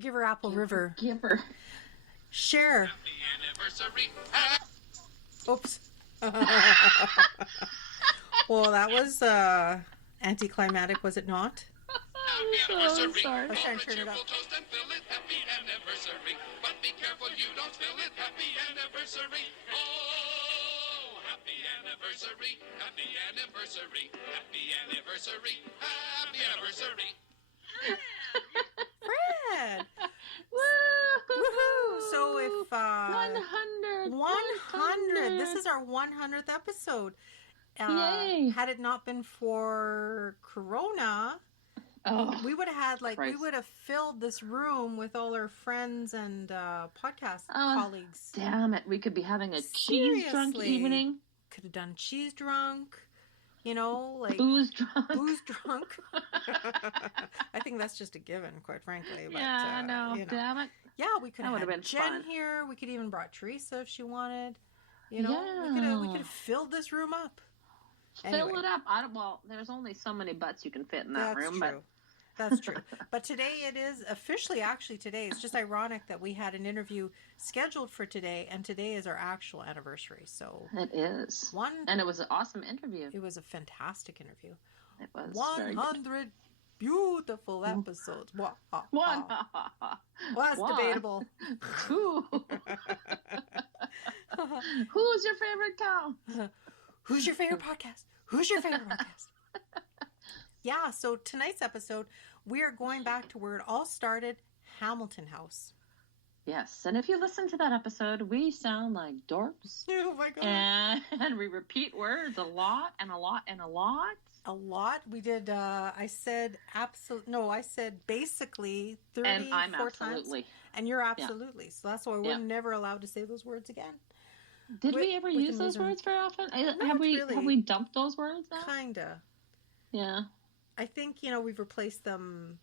Give her Apple River. Give her. Share. Happy anniversary. Oops. Well, that was anticlimactic, was it not? Happy so anniversary. sorry. I was trying to turn it up. Toast and fill it. Happy anniversary. But be careful you don't spill it. Happy anniversary. Oh, happy anniversary. Happy anniversary. Happy anniversary. Happy anniversary. Fred! Woo! Woohoo! So if 100. 100. This is our 100th episode. Yay. Had it not been for Corona, we would have had we would have filled this room with all our friends and podcast colleagues. Damn it. We could be having a cheese drunk evening. Could have done cheese drunk. You know, like booze drunk. Booze drunk. I think that's just a given, quite frankly. But, yeah, I know. You know. Damn it. Yeah, we could have had Jen here. We could even brought Teresa if she wanted. You know, we could have filled this room up. Fill it up. Well, there's only so many butts you can fit in that room. True. That's true. But today it is officially, actually today, it's just ironic that we had an interview scheduled for today, and today is our actual anniversary. So it is. And it was an awesome interview. It was a fantastic interview. It was 100 beautiful episodes. One. Well, that's debatable. Two. Who's your favorite cow? Who's your favorite podcast? Who's your favorite podcast? Yeah, so tonight's episode, we are going back to where it all started, Hamilton House. Yes, and if you listen to that episode, we sound like dorks. Oh my God. And we repeat words a lot and a lot and a lot. A lot. We did, I said basically 34 and I'm absolutely. times. And you're absolutely. Yeah. So that's why we're never allowed to say those words again. Did we ever use those words very often? Have we dumped those words now? Kinda. Yeah. I think, we've replaced them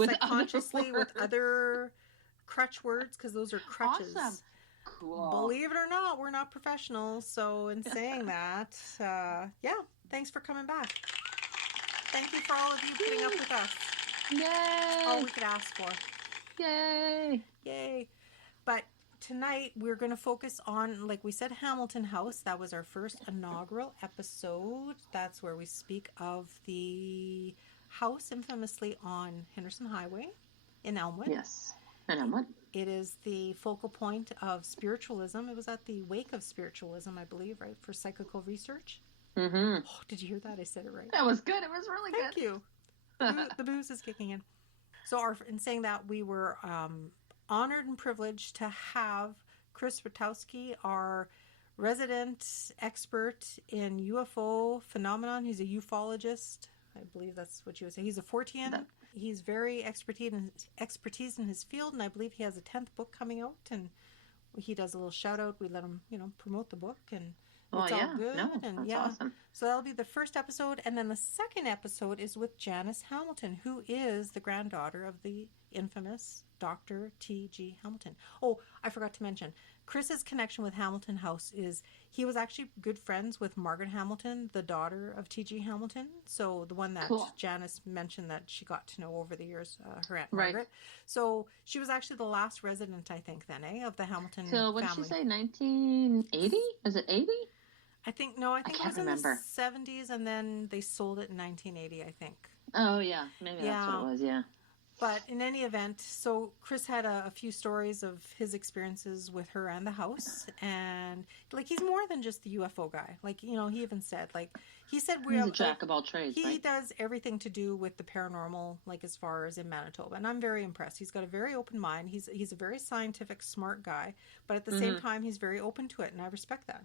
subconsciously with other crutch words because those are crutches. Awesome. Cool. Believe it or not, we're not professionals. So in saying that, thanks for coming back. Thank you for all of you putting up with us. Yay! All we could ask for. Yay! Yay! But tonight we're going to focus on, like we said, Hamilton House. That was our first inaugural episode. That's where we speak of the house infamously on Henderson Highway in Elmwood. Yes, in Elmwood. It is the focal point of spiritualism. It was at the wake of spiritualism, I believe, right, for psychical research. Mm-hmm. Oh, did you hear that? I said it right. That was good. It was really good. Thank you. The booze is kicking in. So in saying that, we were honored and privileged to have Chris Rutkowski, our resident expert in UFO phenomenon. He's a ufologist. I believe that's what you would say. He's a Fortean. He's very expertise in his field, and I believe he has a 10th book coming out, and he does a little shout out. We let him, promote the book, and it's all good. That's awesome. So that'll be the first episode, and then the second episode is with Janice Hamilton, who is the granddaughter of the infamous Dr. T.G. Hamilton. Oh, I forgot to mention, Chris's connection with Hamilton House is he was actually good friends with Margaret Hamilton, the daughter of T.G. Hamilton. So the one that Janice mentioned that she got to know over the years, her Aunt Margaret. So she was actually the last resident, I think, then, of the Hamilton family. So what did she say, 1980? Is it 80? I think it was in the 70s, and then they sold it in 1980, I think. Oh, yeah. Maybe that's what it was, yeah. But in any event, so Chris had a few stories of his experiences with her and the house. And, he's more than just the UFO guy. He even said, he's a jack of all trades, He does everything to do with the paranormal, as far as in Manitoba. And I'm very impressed. He's got a very open mind. He's a very scientific, smart guy. But at the same time, he's very open to it. And I respect that,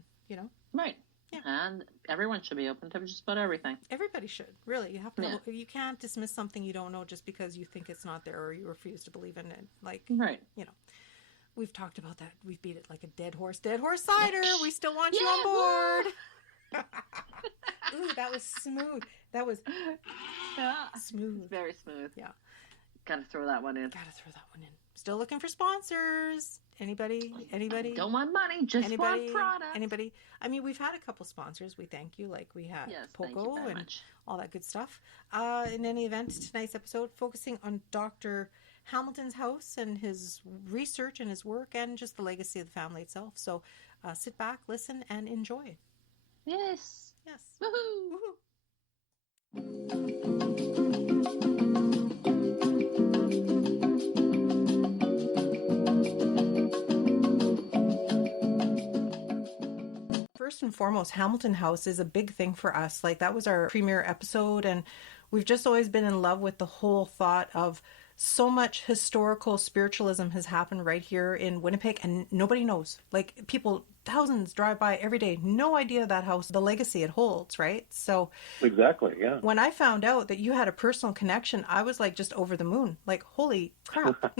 Right. Yeah. And everyone should be open to just about everything. Everybody should, really. You have to. You can't dismiss something you don't know just because you think it's not there or you refuse to believe in it. Right. We've talked about that. We've beat it like a dead horse. Dead horse cider. We still want you on board. Ooh, that was smooth. That was smooth. Very smooth. Yeah. Gotta throw that one in. Still looking for sponsors. Anybody? Don't want money, just want product. Anybody? I mean, we've had a couple sponsors. We thank you. We had Poco and all that good stuff. In any event, tonight's episode focusing on Dr. Hamilton's house and his research and his work and just the legacy of the family itself. So sit back, listen, and enjoy. Yes. Yes. Woohoo! Woohoo! First and foremost, Hamilton House is a big thing for us. Like, that was our premiere episode, and we've just always been in love with the whole thought of so much historical spiritualism has happened right here in Winnipeg, and nobody knows. Like, people, thousands drive by every day, no idea that house, the legacy it holds, right? So exactly, yeah. When I found out that you had a personal connection, I was like just over the moon. Like, holy crap.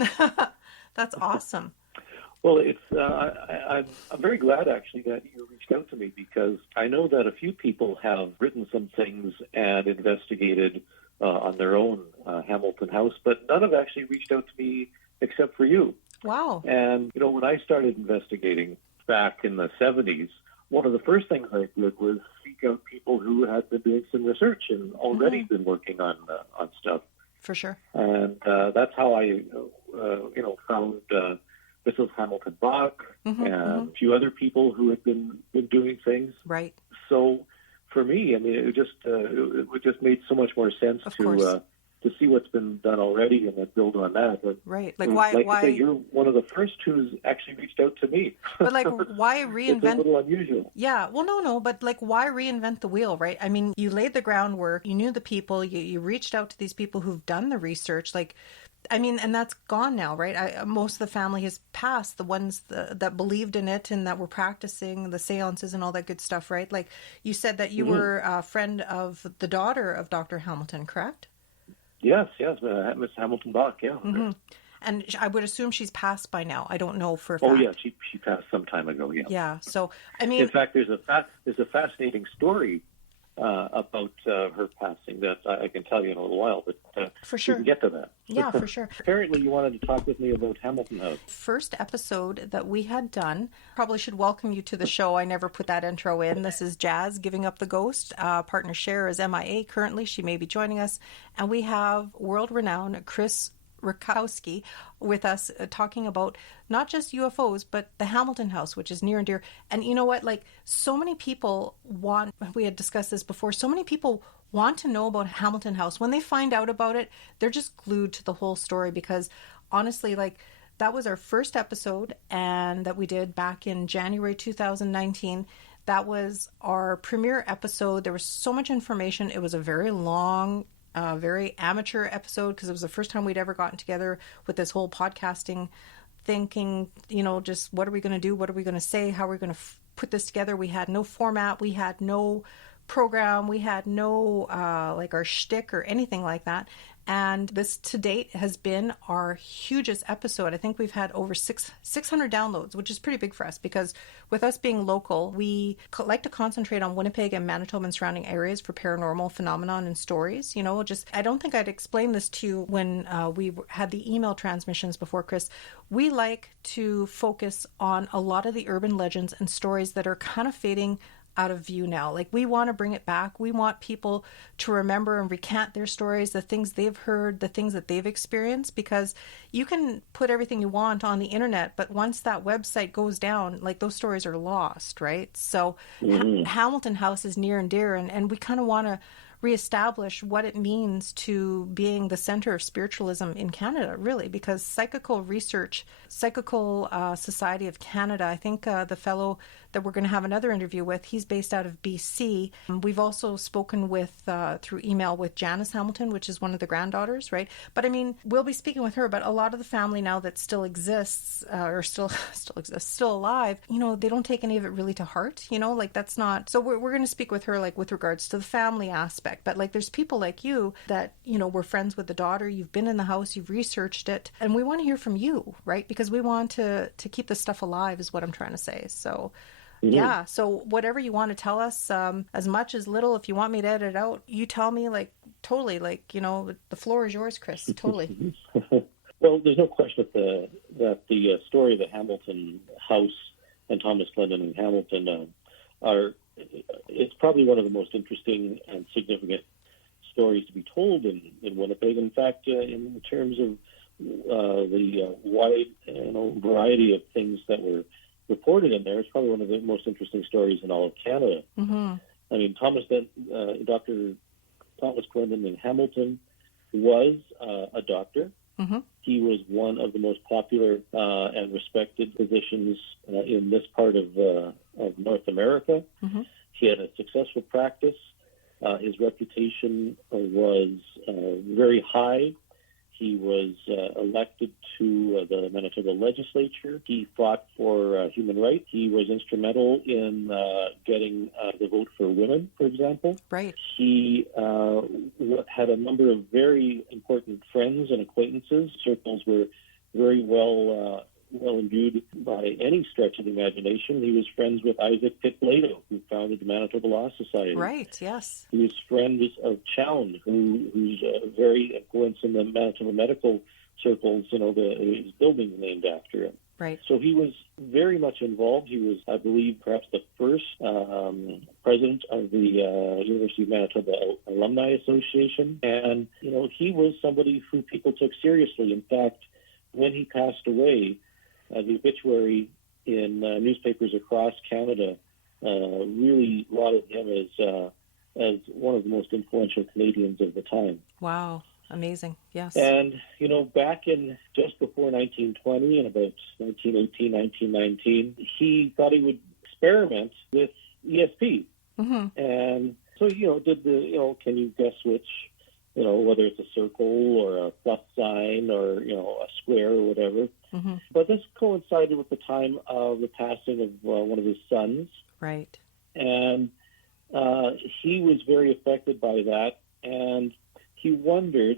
That's awesome. Well, it's I'm very glad, actually, that you reached out to me, because I know that a few people have written some things and investigated on their own Hamilton House, but none have actually reached out to me except for you. Wow. And, when I started investigating back in the 70s, one of the first things I did was seek out people who had been doing some research and already been working on stuff. For sure. And that's how I, found Mrs. Hamilton Bach and a few other people who had been doing things. Right. So for me, I mean, it just made so much more sense to see what's been done already and then build on that. But, right. Like why? I say, you're one of the first who's actually reached out to me. But like, why reinvent? It's a little unusual. Yeah. Well, no. But like, why reinvent the wheel, right? I mean, you laid the groundwork. You knew the people. You reached out to these people who've done the research. Like, I mean, and that's gone now, right? Most of the family has passed, the ones that believed in it and that were practicing the seances and all that good stuff, right? Like, you said that you were a friend of the daughter of Dr. Hamilton, correct? Yes, Miss Hamilton Bach, yeah. And I would assume she's passed by now. I don't know for a fact. Oh, yeah, she passed some time ago, yeah. Yeah, so, I mean... In fact, there's a fascinating story about her passing that I can tell you in a little while, but for sure. We can get to that. Yeah, for sure. Apparently you wanted to talk with me about Hamilton House. First episode that we had done, probably should welcome you to the show. I never put that intro in. This is Jazz, Giving Up the Ghost. Partner Cher is MIA currently. She may be joining us. And we have world-renowned Chris Rutkowski with us talking about not just UFOs, but the Hamilton House, which is near and dear. And you know what? Like, so many people we had discussed this before, so many people want to know about Hamilton House. When they find out about it, they're just glued to the whole story, because honestly, like, that was our first episode and that we did back in January 2019. That was our premiere episode. There was so much information. It was a very long, very amateur episode, because it was the first time we'd ever gotten together with this whole podcasting thinking, just what are we going to do? What are we going to say? How are we going to put this together? We had no format. We had no program. We had no like our shtick or anything like that. And this to date has been our hugest episode. I think we've had over 600 downloads, which is pretty big for us, because with us being local, we like to concentrate on Winnipeg and Manitoba and surrounding areas for paranormal phenomenon and stories. I don't think I'd explained this to you when we had the email transmissions before, Chris. We like to focus on a lot of the urban legends and stories that are kind of fading out of view now. Like, we want to bring it back. We want people to remember and recant their stories, the things they've heard, the things that they've experienced, because you can put everything you want on the internet, but once that website goes down, like, those stories are lost, right? So Hamilton House is near and dear, and we kind of want to reestablish what it means to being the center of spiritualism in Canada, really, because Psychical Society of Canada, I think the fellow that we're going to have another interview with, he's based out of BC. We've also spoken with through email with Janice Hamilton, which is one of the granddaughters, right? But I mean, we'll be speaking with her, but a lot of the family now that still exists or still alive, they don't take any of it really to heart, like, that's not. So we're going to speak with her, like, with regards to the family aspect. But like, there's people like you that, we're friends with the daughter, you've been in the house, you've researched it, and we want to hear from you, right? Because we want to keep this stuff alive is what I'm trying to say. So yeah, so whatever you want to tell us, as much as little, if you want me to edit it out, you tell me, like, totally, like, the floor is yours, Chris, totally. Well, there's no question that the story of the Hamilton House and Thomas Lennon and Hamilton it's probably one of the most interesting and significant stories to be told in Winnipeg. In fact, in terms of the wide variety of things that were reported in there, it's probably one of the most interesting stories in all of Canada. Mm-hmm. I mean, Dr. Thomas Glendon Hamilton was a doctor. Mm-hmm. He was one of the most popular and respected physicians in this part of North America. Mm-hmm. He had a successful practice. His reputation was very high. He was elected to the Manitoba legislature. He fought for human rights. He was instrumental in getting the vote for women, for example. Right. He had a number of very important friends and acquaintances. Circles were very well imbued by any stretch of the imagination. He was friends with Isaac Pitt-Blato, who founded the Manitoba Law Society. Right, yes. He was friends of Chown, who's very influential in the Manitoba medical circles. His building named after him. Right. So he was very much involved. He was, I believe, perhaps the first president of the University of Manitoba Alumni Association. And, he was somebody who people took seriously. In fact, when he passed away, the obituary in newspapers across Canada really lauded him as one of the most influential Canadians of the time. Wow. Amazing. Yes. And, back in just before 1920, in about 1918, 1919, he thought he would experiment with ESP. Mm-hmm. And so, did can you guess which, whether it's a circle or a plus sign or, a square or whatever. Mm-hmm. But this coincided with the time of the passing of one of his sons. Right. And he was very affected by that. And he wondered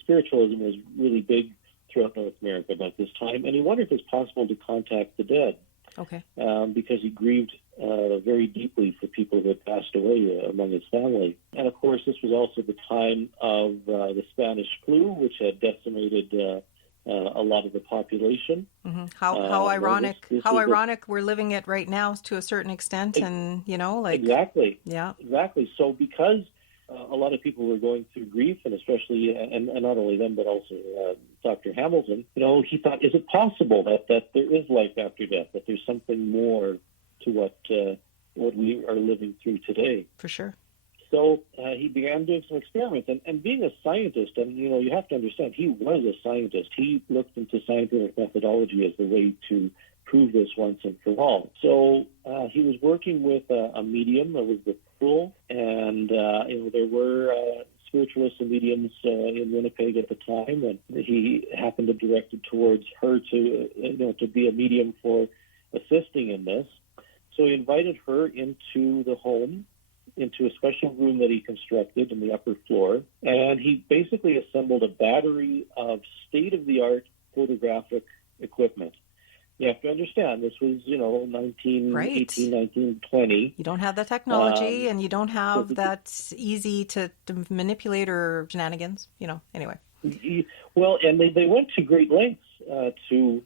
spiritualism was really big throughout North America about this time. And he wondered if it was possible to contact the dead. Okay. Because he grieved very deeply for people who had passed away among his family. And, of course, this was also the time of the Spanish flu, which had decimated a lot of the population. Mm-hmm. How ironic! How ironic we're living it right now to a certain extent, and exactly. Yeah, exactly. So because a lot of people were going through grief, and especially and not only them, but also Dr. Hamilton. He thought, is it possible that there is life after death? That there's something more to what we are living through today? For sure. So he began doing some experiments, and being a scientist, and you have to understand, he was a scientist. He looked into scientific methodology as the way to prove this once and for all. So he was working with a medium, Elizabeth Poole, and there were spiritualists and mediums in Winnipeg at the time, and he happened to direct it towards her to be a medium for assisting in this. So he invited her into the home, into a special room that he constructed in the upper floor, and he basically assembled a battery of state-of-the-art photographic equipment. You have to understand, this was, 1918, 1920. You don't have the technology, and you don't have that easy to manipulate or shenanigans, anyway. Well, and they went to great lengths to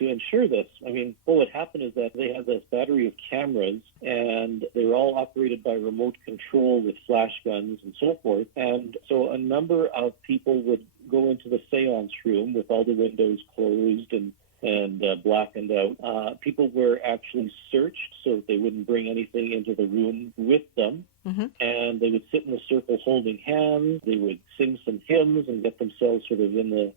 ensure this. I mean, what happened is that they had this battery of cameras, and they were all operated by remote control with flash guns and so forth. And so a number of people would go into the seance room with all the windows closed and blackened out. People were actually searched so that they wouldn't bring anything into the room with them. Mm-hmm. And they would sit in a circle holding hands. They would sing some hymns and get themselves sort of in the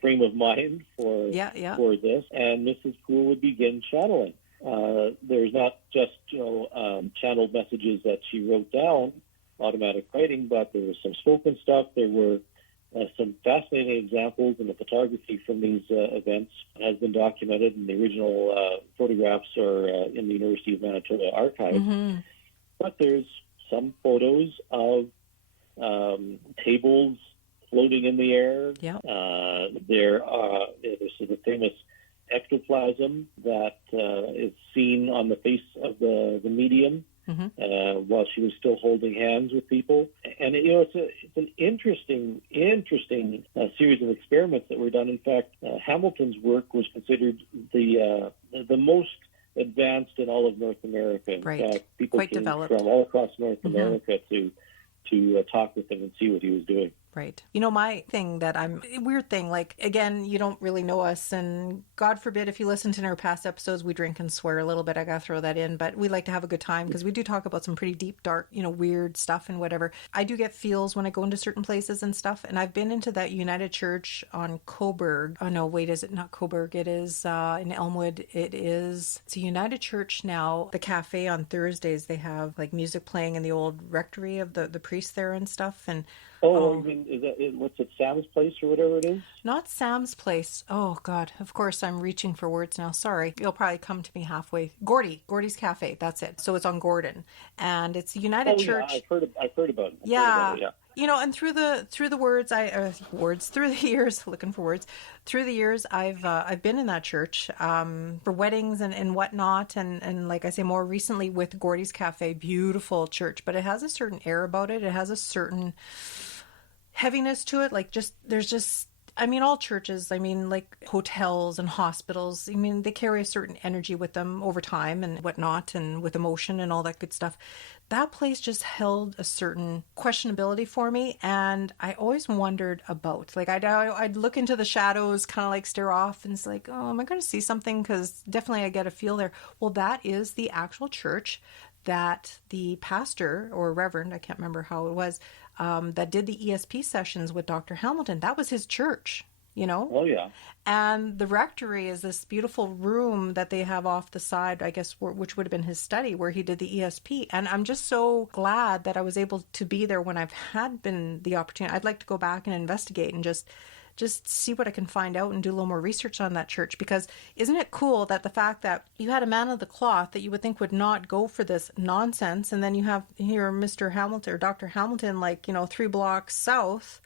frame of mind for this. And Mrs. Poole would begin channeling. There's not just channeled messages that she wrote down, automatic writing, but there was some spoken stuff. There were some fascinating examples, and the photography from these events has been documented, and the original photographs are in the University of Manitoba archive. Mm-hmm. But there's some photos of tables floating in the air. Yeah. There's the famous ectoplasm that is seen on the face of the medium. Mm-hmm. While she was still holding hands with people. And, it's an interesting series of experiments that were done. In fact, Hamilton's work was considered the most advanced in all of North America. Right. In fact, people Quite came developed from all across North America to talk with him and see what he was doing. Right. You know, my thing that weird thing, like, again, you don't really know us, and God forbid if you listen to our past episodes, we drink and swear a little bit. I got to throw that in, but we like to have a good time because we do talk about some pretty deep, dark, weird stuff and whatever. I do get feels when I go into certain places and stuff, and I've been into that United Church on Coburg. Oh, no, wait, is it not Coburg? It is in Elmwood. It's a United Church now. The cafe on Thursdays, they have like music playing in the old rectory of the priest there and stuff, and Oh, I mean, what's it, Sam's Place or whatever it is? Not Sam's Place. Oh, God. Of course, I'm reaching for words now. Sorry. You'll probably come to me halfway. Gordy's Cafe. That's it. So it's on Gordon. And it's a United Church. Yeah, I've heard about it. Yeah. And through the years, I've been in that church for weddings and whatnot, and like I say, more recently with Gordy's Cafe, beautiful church, but it has a certain air about it. It has a certain heaviness to it. Like all churches, like hotels and hospitals, they carry a certain energy with them over time and whatnot, and with emotion and all that good stuff. That place just held a certain questionability for me, and I always wondered about, like, I'd look into the shadows, kind of like stare off, and it's like, oh, am I going to see something? Because definitely I get a feel there. Well, that is the actual church that the pastor or reverend, I can't remember how it was, that did the ESP sessions with Dr. Hamilton. That was his church, Oh, yeah. And the rectory is this beautiful room that they have off the side, I guess, which would have been his study, where he did the ESP. And I'm just so glad that I was able to be there when I've had been the opportunity. I'd like to go back and investigate and just see what I can find out and do a little more research on that church, because isn't it cool that the fact that you had a man of the cloth that you would think would not go for this nonsense, and then you have here Mr. Hamilton or Dr. Hamilton, 3 blocks south,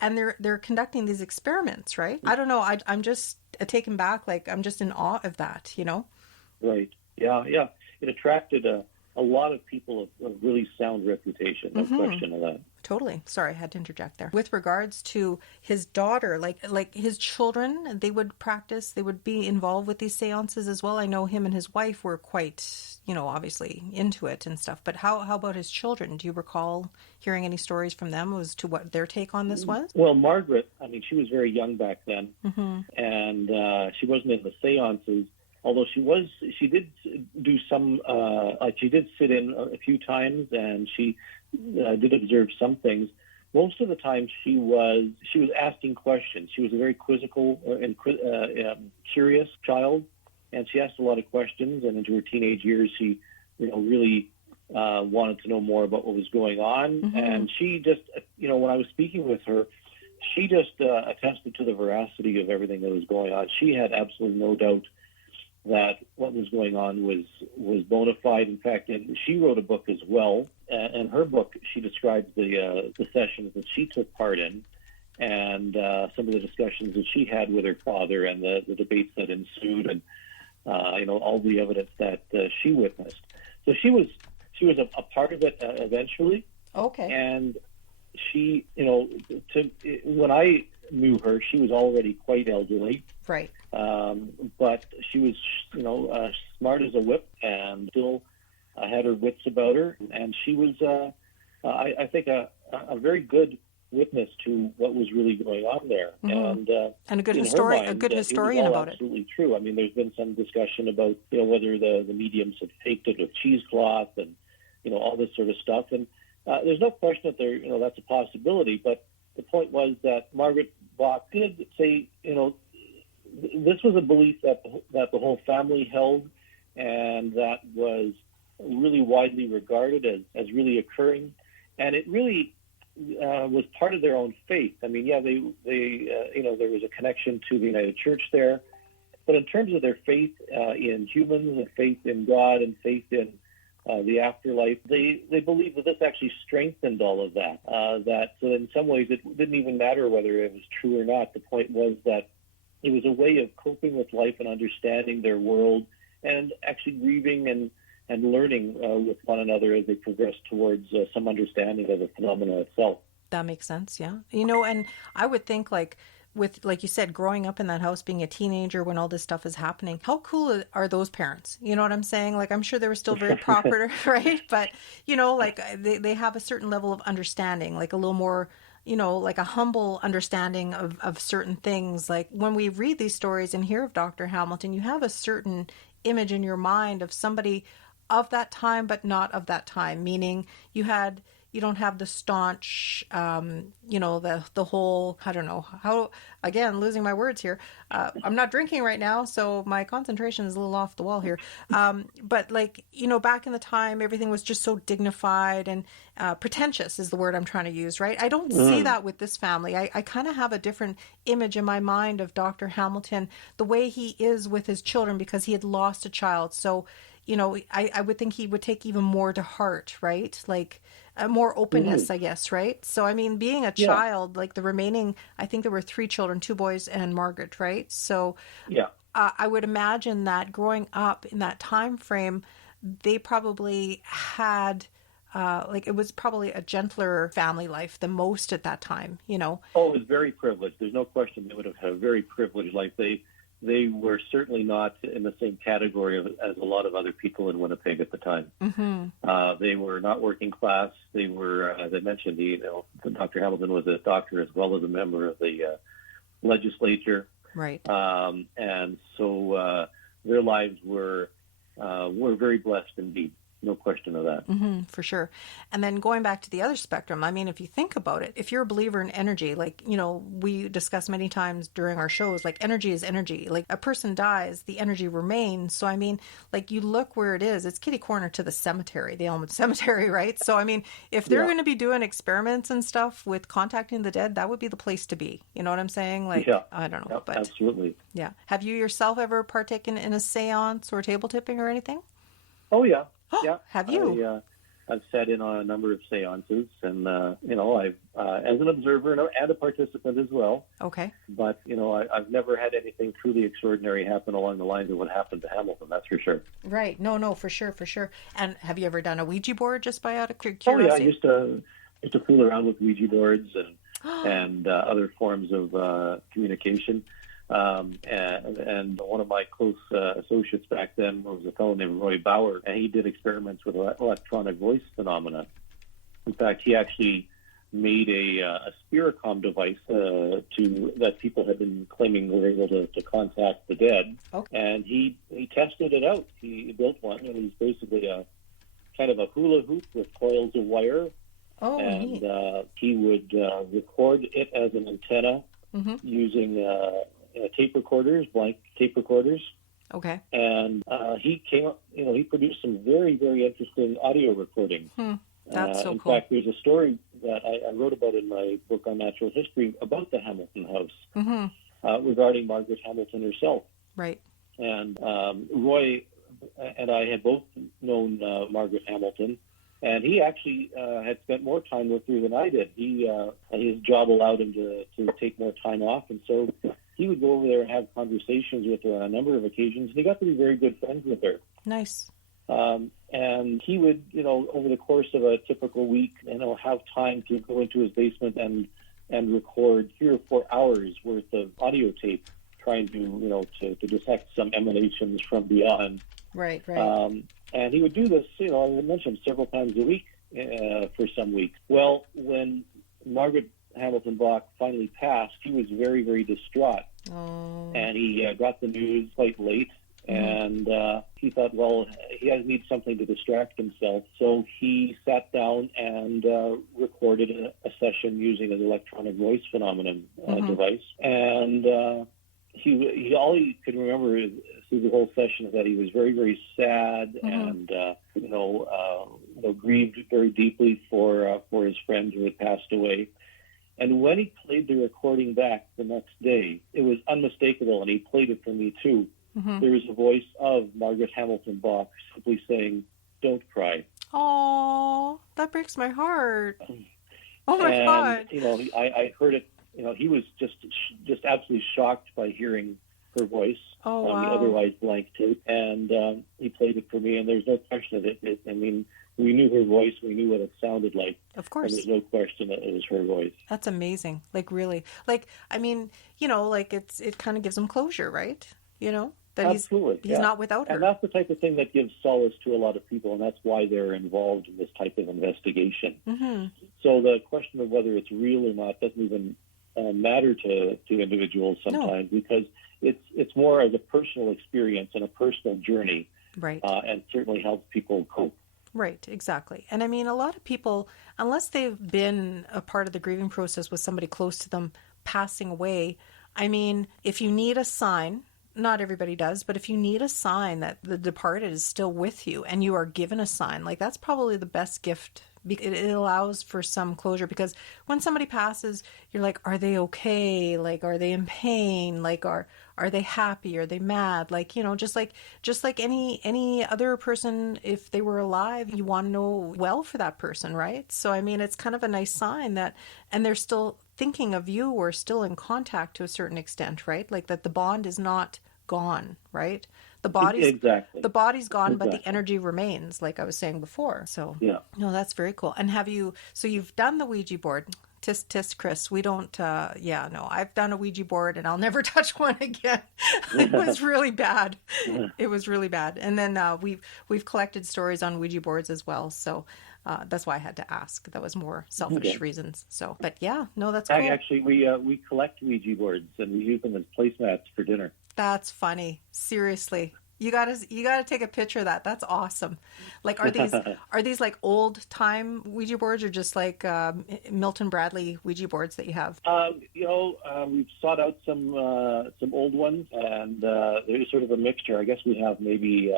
and they're conducting these experiments, right? I don't know. I'm just taken back. Like, I'm just in awe of that, Right. Yeah. It attracted a lot of people of really sound reputation. No question of that. Totally. Sorry, I had to interject there. With regards to his daughter, like his children, they would practice, they would be involved with these seances as well. I know him and his wife were quite, obviously into it and stuff. But how about his children? Do you recall hearing any stories from them as to what their take on this was? Well, Margaret, she was very young back then, and she wasn't in the seances. Although she did do some, she did sit in a few times, and she did observe some things. Most of the time, she was asking questions. She was a very quizzical and curious child, and she asked a lot of questions. And into her teenage years, she, really wanted to know more about what was going on. And she just, when I was speaking with her, she just attested to the veracity of everything that was going on. She had absolutely no doubt that what was going on was bona fide. In fact, and she wrote a book as well. In her book, she describes the sessions that she took part in, and some of the discussions that she had with her father, and the debates that ensued, and all the evidence that she witnessed. So she was a part of it eventually. Okay. And she, when I knew her, she was already quite elderly. Right. But she was, smart as a whip, and still had her wits about her. And she was, I think, a very good witness to what was really going on there. And a good historian about it. Absolutely true. There's been some discussion about, whether the mediums had faked it with cheesecloth and, all this sort of stuff. And there's no question that that's a possibility. But the point was that Margaret Bach did say, this was a belief that the whole family held, and that was really widely regarded as really occurring, and it really was part of their own faith. They there was a connection to the United Church there, but in terms of their faith in humans and faith in God and faith in the afterlife, they believed that this actually strengthened all of that. So in some ways it didn't even matter whether it was true or not. The point was that it was a way of coping with life and understanding their world, and actually grieving and learning with one another as they progressed towards some understanding of the phenomena itself. That makes sense, yeah. And I would think, like you said, growing up in that house, being a teenager when all this stuff is happening, how cool are those parents? You know what I'm saying? Like, I'm sure they were still very proper, right? But, they have a certain level of understanding, like a little more like a humble understanding of certain things. Like when we read these stories and hear of Dr. Hamilton, you have a certain image in your mind of somebody of that time, but not of that time, meaning you don't have the staunch, the whole, I don't know how, again, losing my words here. I'm not drinking right now, so my concentration is a little off the wall here. But like, back in the time, everything was just so dignified and pretentious is the word I'm trying to use, right? I don't see that with this family. I kind of have a different image in my mind of Dr. Hamilton, the way he is with his children, because he had lost a child. So, I would think he would take even more to heart, right? Like, more openness, I guess, right? So, I mean, being a child, like the remaining, I think there were 3 children, 2 boys and Margaret, right? So, I would imagine that growing up in that time frame, they probably had, it was probably a gentler family life than most at that time, Oh, it was very privileged. There's no question they would have had a very privileged life. They were certainly not in the same category as a lot of other people in Winnipeg at the time. Mm-hmm. They were not working class. They were, as I mentioned, Dr. Hamilton was a doctor as well as a member of the legislature. Right. And so their lives were very blessed indeed. No question of that. Mm-hmm, for sure. And then going back to the other spectrum, I mean, if you think about it, if you're a believer in energy, like, we discuss many times during our shows, like energy is energy. Like a person dies, the energy remains. So, I mean, like you look where it is, it's kitty corner to the cemetery, the Elmwood Cemetery, right? So, I mean, if they're going to be doing experiments and stuff with contacting the dead, that would be the place to be. You know what I'm saying? Like, I don't know. But absolutely. Yeah. Have you yourself ever partaken in a seance or table tipping or anything? Oh, yeah. Yeah. Have you? I've sat in on a number of seances, and I've as an observer and a participant as well. Okay. But I've never had anything truly extraordinary happen along the lines of what happened to Hamilton. That's for sure. Right. No, for sure. And have you ever done a Ouija board just by out of curiosity? Oh yeah, I used to fool around with Ouija boards and other forms of communication. And one of my close associates back then was a fellow named Roy Bauer, and he did experiments with electronic voice phenomena. In fact, he actually made a Spiricom device that people had been claiming were able to contact the dead. Okay. And he tested it out. He built one, and it was basically a kind of a hula hoop with coils of wire. Oh, and neat. He would record it as an antenna using tape recorders, blank tape recorders. Okay. And he produced some very, very interesting audio recordings. That's so in cool. In fact, there's a story that I wrote about in my book on natural history about the Hamilton House regarding Margaret Hamilton herself. Right. And Roy and I had both known Margaret Hamilton, and he actually had spent more time with her than I did. His job allowed him to take more time off, and so he would go over there and have conversations with her on a number of occasions, and he got to be very good friends with her. Nice. And he would, over the course of a typical week, have time to go into his basement and record 3 or 4 hours worth of audio tape, trying to detect some emanations from beyond. Right. And he would do this, as I mentioned, several times a week for some weeks. Well, when Margaret Hamilton Bach finally passed, he was very, very distraught. Oh. And he got the news quite late, and he thought, well, he needs something to distract himself. So he sat down and recorded a session using an electronic voice phenomenon device. And he all he could remember through the whole session is that he was very, very sad and grieved very deeply for his friend who had passed away. And when he played the recording back the next day, it was unmistakable, and he played it for me too. There was a voice of Margaret Hamilton Bach simply saying, "Don't cry." Oh, that breaks my heart. Oh my God! I heard it. He was just absolutely shocked by hearing her voice on the otherwise blank tape, and he played it for me. And there's no question of it. We knew her voice. We knew what it sounded like. Of course. And there's no question that it was her voice. That's amazing. Like, really. Like, I mean, it kind of gives them closure, right? that Absolutely, he's not without her. And that's the type of thing that gives solace to a lot of people, and that's why they're involved in this type of investigation. Mm-hmm. So the question of whether it's real or not doesn't even matter to individuals sometimes, because it's more as a personal experience and a personal journey, right? And certainly helps people cope. Right, exactly. And I mean, a lot of people, unless they've been a part of the grieving process with somebody close to them passing away, I mean, if you need a sign, not everybody does, but if you need a sign that the departed is still with you and you are given a sign, like that's probably the best gift. It allows for some closure, because when somebody passes, you're like, are they okay? Like, are they in pain? Like, are they happy? Are they mad? Like, you know, just like any other person, if they were alive, you want to know well for that person, right? So, I mean, it's kind of a nice sign that, and they're still thinking of you or still in contact to a certain extent, right? Like that the bond is not gone, right? The body's gone, but the energy remains, like I was saying before. So, yeah. No, that's very cool. And you've done the Ouija board. Tisk, Chris, we don't, I've done a Ouija board and I'll never touch one again. It was really bad. It was really bad. And then we've collected stories on Ouija boards as well. So that's why I had to ask. That was more selfish reasons. So, but yeah, no, that's cool. Actually, we collect Ouija boards and we use them as placemats for dinner. That's funny. Seriously. You gotta take a picture of that. That's awesome. Like, are these like old time Ouija boards, or just like Milton Bradley Ouija boards that you have? We've sought out some old ones, and there's sort of a mixture. I guess we have maybe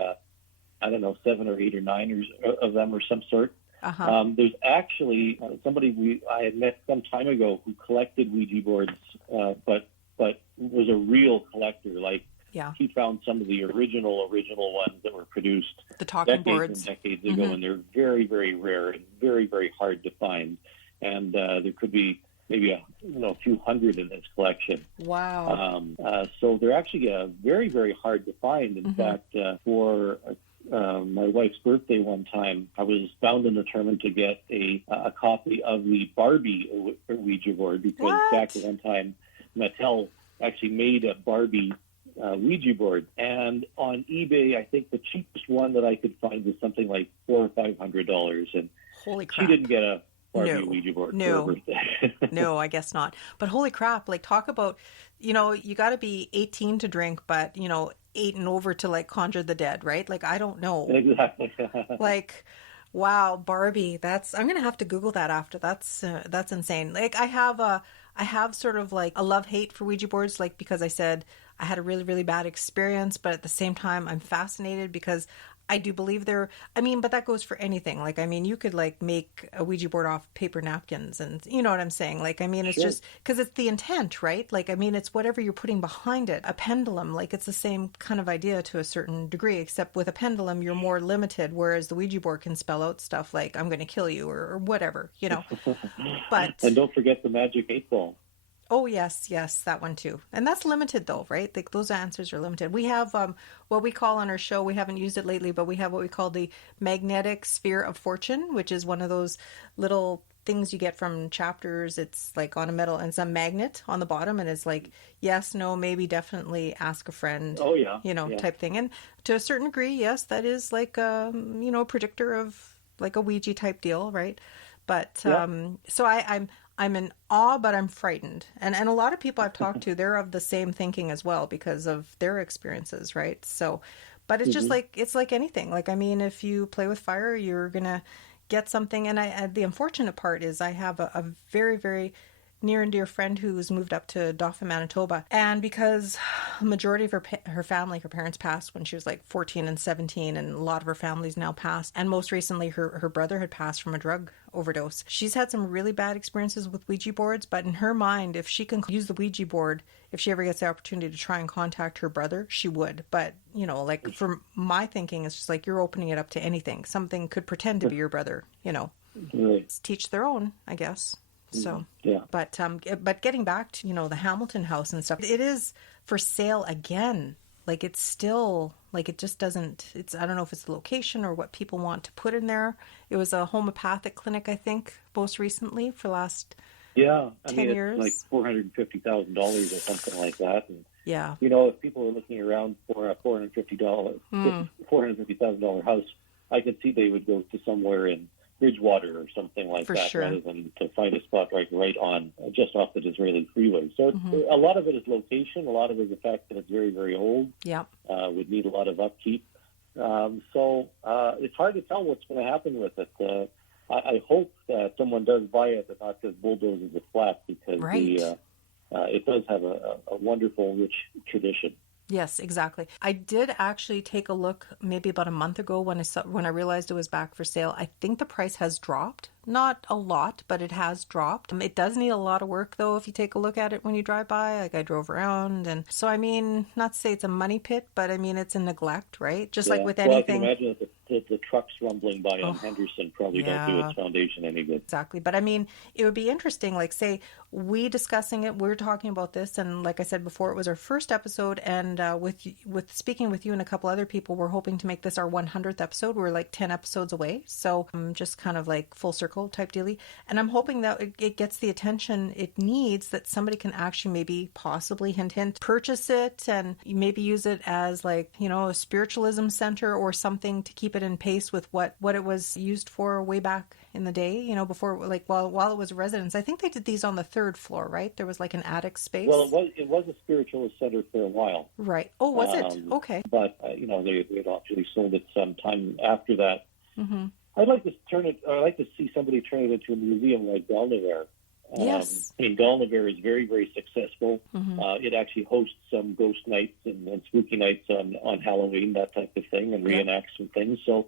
7 or 8 or 9 of them, or some sort. Uh-huh. There's actually somebody I had met some time ago who collected Ouija boards, but was a real collector. Like, yeah, he found some of the original ones that were produced the talking boards decades ago, and they're very, very rare and very, very hard to find. And there could be maybe a few hundred in his collection. Wow. So they're actually very, very hard to find. In fact, for my wife's birthday one time, I was bound and determined to get a copy of the Barbie Ouija board, because back at one time, Mattel actually made a Barbie Ouija board, and on eBay, I think the cheapest one that I could find was something like $400 or $500, and holy crap, she didn't get a Barbie Ouija board for her birthday. No, I guess not. But holy crap, like, talk about, you got to be 18 to drink, but 8 and over to like conjure the dead, right? Like, I don't know. Exactly. Like, wow, Barbie. I'm gonna have to Google that after. That's insane. Like, I have sort of like a love-hate for Ouija boards, like, because I said I had a really, really bad experience, but at the same time, I'm fascinated because I do believe but that goes for anything. Like, I mean, you could like make a Ouija board off paper napkins, and you know what I'm saying? Like, I mean, it's just because it's the intent, right? Like, I mean, it's whatever you're putting behind it. A pendulum, like, it's the same kind of idea to a certain degree, except with a pendulum, you're more limited, whereas the Ouija board can spell out stuff like, I'm going to kill you, or whatever, But and don't forget the magic 8-ball. Oh, yes, that one too. And that's limited though, right? Like, those answers are limited. We have what we call on our show, we haven't used it lately, but we have what we call the magnetic sphere of fortune, which is one of those little things you get from chapters. It's like on a metal, and it's a magnet on the bottom, and it's like, yes, no, maybe, definitely, ask a friend. Oh, yeah. Type thing. And to a certain degree, yes, that is like, a predictor of like a Ouija type deal, right? But so I'm in awe, but I'm frightened. And a lot of people I've talked to, they're of the same thinking as well because of their experiences, right? So, but it's just like, it's like anything. Like, I mean, if you play with fire, you're going to get something. And the unfortunate part is I have a very, very near and dear friend who's moved up to Dauphin, Manitoba. And because the majority of her family, her parents passed when she was like 14 and 17, and a lot of her family's now passed. And most recently, her brother had passed from a drug overdose. She's had some really bad experiences with Ouija boards, but in her mind, if she can use the Ouija board, if she ever gets the opportunity to try and contact her brother, she would. But, like, for my thinking, it's just like, you're opening it up to anything. Something could pretend to be your brother, It's teach their own, I guess. So, but getting back to, the Hamilton house and stuff, it is for sale again. Like, it's still, like, it just doesn't, I don't know if it's the location or what people want to put in there. It was a homeopathic clinic, I think, most recently for the last 10 years. It's like $450,000 or something like that. And Yeah. If people are looking around for a $450,000 house, I could see they would go to somewhere in Bridgewater or something like For that, sure. rather than to find a spot right on just off the Disraeli freeway. So a lot of it is location. A lot of it is the fact that it's very, very old. Yeah. Would need a lot of upkeep. So it's hard to tell what's going to happen with it. I hope that someone does buy it and not just bulldozes it flat, because it does have a wonderful, rich tradition. Yes, exactly. I did actually take a look maybe about a month ago when I realized it was back for sale. I think the price has dropped. Not a lot, but it has dropped. It does need a lot of work, though, if you take a look at it when you drive by. Like, I drove around, and so, I mean, not to say it's a money pit, but I mean, it's a neglect, right? Just like with anything. I can imagine that the trucks rumbling by on Henderson probably don't do its foundation any good. Exactly. But I mean, it would be interesting, like, say, we discussing it, we're talking about this, and like I said before, it was our first episode, and with speaking with you and a couple other people, we're hoping to make this our 100th episode. We're like 10 episodes away, so just kind of like full circle type dealy. And I'm hoping that it gets the attention it needs, that somebody can actually maybe possibly hint purchase it and maybe use it as like, a spiritualism center or something to keep it in pace with what it was used for way back in the day, before, like, while it was a residence. I think they did these on the 3rd floor, right? There was like an attic space. Well, it was a spiritualist center for a while. Right. Oh, was it? Okay. But, they actually sold it some time after that. Mm-hmm. I'd like to see somebody turn it into a museum like Galnevere. Yes. I mean, Galnevere is very, very successful. Mm-hmm. It actually hosts some ghost nights and spooky nights on Halloween, that type of thing, and reenacts some things. So,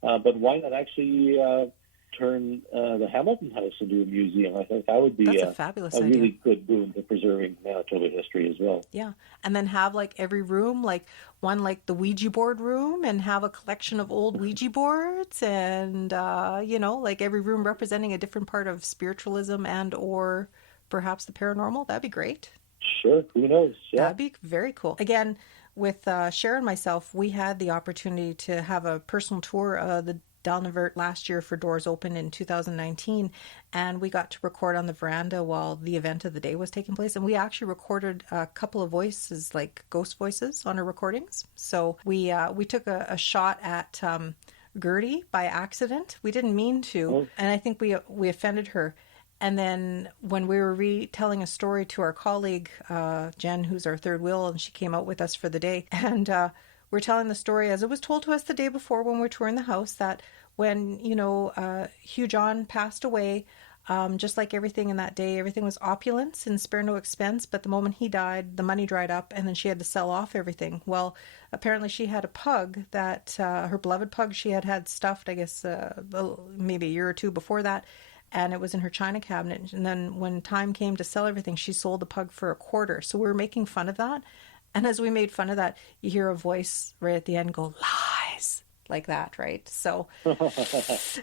but why not actually turn the Hamilton House into a museum? I think that would be a fabulous idea. Really good boon to preserving Manitoba history as well. Yeah. And then have like every room, like one like the Ouija board room, and have a collection of old Ouija boards, and like every room representing a different part of spiritualism and or perhaps the paranormal. That'd be great. Sure. Who knows? Yeah. That'd be very cool. Again, with Sharon and myself, we had the opportunity to have a personal tour of the Dalnevert last year for Doors Open in 2019, and we got to record on the veranda while the event of the day was taking place, and we actually recorded a couple of voices, like ghost voices, on our recordings. So we took a shot at Gertie by accident. We didn't mean to, and I think we offended her. And then when we were retelling a story to our colleague Jen, who's our third wheel, and she came out with us for the day, and we're telling the story as it was told to us the day before when we were touring the house, that when, Hugh John passed away, just like everything in that day, everything was opulence and spare no expense. But the moment he died, the money dried up, and then she had to sell off everything. Well, apparently she had a pug that, her beloved pug, she had stuffed, I guess, maybe a year or two before that. And it was in her china cabinet. And then when time came to sell everything, she sold the pug for $25. So we were making fun of that. And as we made fun of that, you hear a voice right at the end go, lies, like that, right? So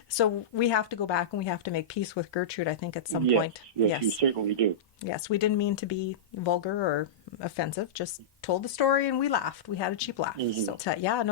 so we have to go back and we have to make peace with Gertrude, I think, at some point. Yes, you certainly do. Yes, we didn't mean to be vulgar or offensive, just told the story and we laughed. We had a cheap laugh. Mm-hmm. So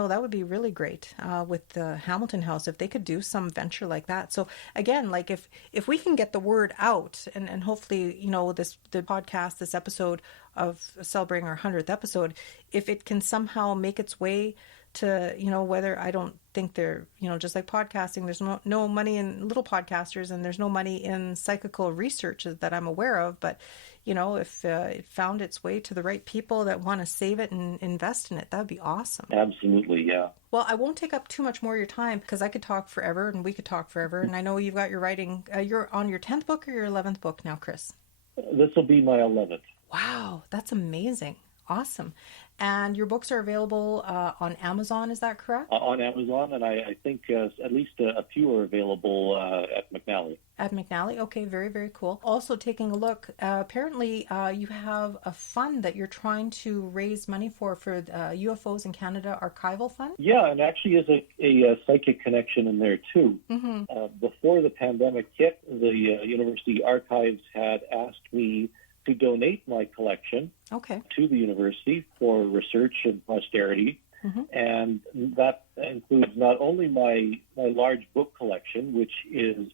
that would be really great with the Hamilton House, if they could do some venture like that. So again, like if we can get the word out and hopefully, the podcast, this episode of celebrating our 100th episode, if it can somehow make its way to, whether, I don't think they're, just like podcasting, there's no money in little podcasters, and there's no money in psychical research that I'm aware of. But, if it found its way to the right people that want to save it and invest in it, that would be awesome. Absolutely, yeah. Well, I won't take up too much more of your time, because I could talk forever and we could talk forever. And I know you've got your writing, you're on your 10th book or your 11th book now, Chris? This will be my 11th. Wow, that's amazing. Awesome. And your books are available on Amazon, is that correct? On Amazon, and I think at least a few are available at McNally. At McNally? Okay, very, very cool. Also taking a look, apparently you have a fund that you're trying to raise money for the UFOs in Canada Archival Fund? Yeah, and actually is a psychic connection in there too. Mm-hmm. Before the pandemic hit, the University Archives had asked me to donate my collection to the university for research and posterity. Mm-hmm. And that includes not only my large book collection, which is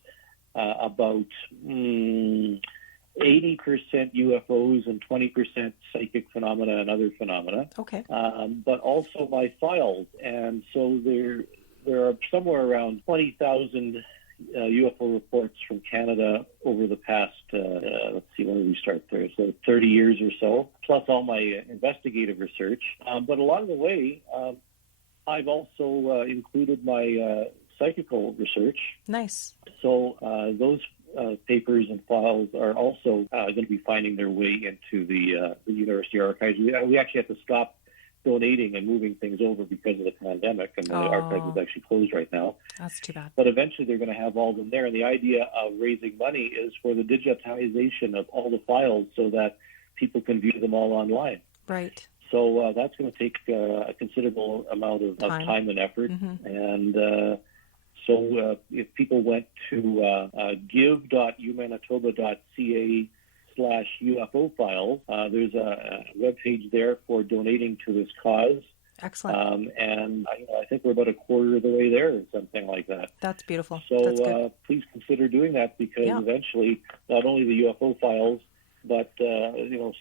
about 80% UFOs and 20% psychic phenomena and other phenomena. Okay. But also my files. And so there are somewhere around 20,000 UFO reports from Canada over the past, let's see, when did we start there? So 30 years or so, plus all my investigative research. But along the way, I've also included my psychical research. Nice. So those papers and files are also going to be finding their way into the university archives. We actually have to stop donating and moving things over because of the pandemic, and the archive is actually closed right now. That's too bad. But eventually they're going to have all of them there, and the idea of raising money is for the digitization of all the files so that people can view them all online. Right. So that's going to take a considerable amount of time and effort. Mm-hmm. And so if people went to give.umanitoba.ca/UFO files, there's a webpage there for donating to this cause. Excellent. And I think we're about a quarter of the way there, or something like that. That's beautiful. So That's good. Please consider doing that, because eventually not only the UFO files, but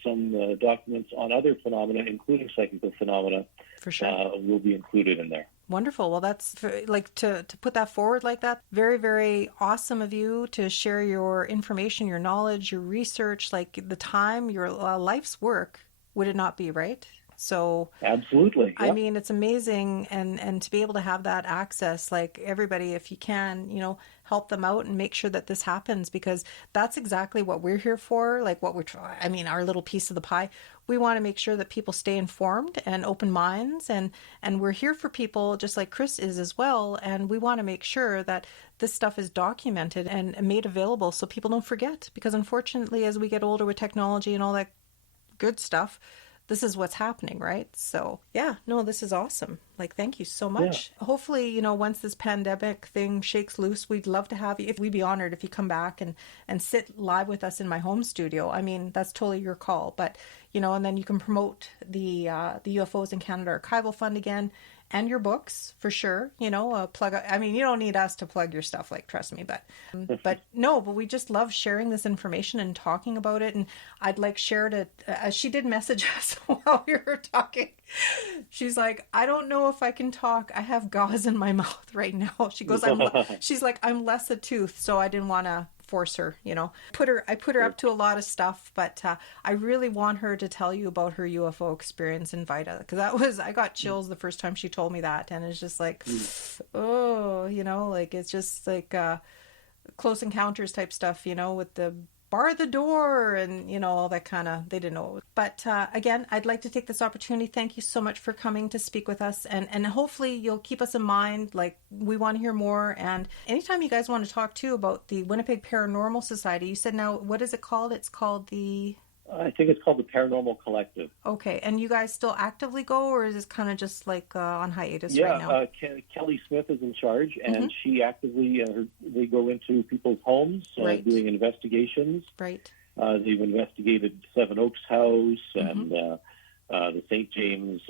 some documents on other phenomena, including psychical phenomena, for sure, will be included in there. Wonderful. Well, that's like to put that forward like that. Very, very awesome of you to share your information, your knowledge, your research, like the time, your life's work. Would it not be, right? So absolutely. I mean, it's amazing, and to be able to have that access, like everybody, if you can, help them out and make sure that this happens, because that's exactly what we're here for. Like what we're trying, I mean, our little piece of the pie. We want to make sure that people stay informed and open minds, and we're here for people just like Chris is as well. And we want to make sure that this stuff is documented and made available so people don't forget, because unfortunately, as we get older with technology and all that good stuff, this is what's happening, right? So this is awesome. Like, thank you so much. Yeah. Hopefully, once this pandemic thing shakes loose, we'd love to have you. We'd be honored if you come back and sit live with us in my home studio. I mean, that's totally your call, but and then you can promote the UFOs in Canada Archival Fund again, and your books for sure. Plug. I mean, you don't need us to plug your stuff, like, trust me. But we just love sharing this information and talking about it. And I'd like Cher to. She did message us while we were talking. She's like, I don't know if I can talk. I have gauze in my mouth right now. She goes, she's like, I'm less a tooth, so I didn't want to force her, I put her up to a lot of stuff, but I really want her to tell you about her UFO experience in Vida, because I got chills the first time she told me that, and it's just like, like it's just like Close Encounters type stuff, with the bar the door and all that kind of, they didn't know. But again, I'd like to take this opportunity. Thank you so much for coming to speak with us, and hopefully you'll keep us in mind. Like, we want to hear more, and anytime you guys want to talk too about the Winnipeg Paranormal Society. You said, now what is it called? It's called the, I think it's called the Paranormal Collective. Okay, and you guys still actively go, or is this kind of just like on hiatus right now? Yeah, Kelly Smith is in charge, and she actively, they go into people's homes doing investigations. Right. They've investigated Seven Oaks House and the St. James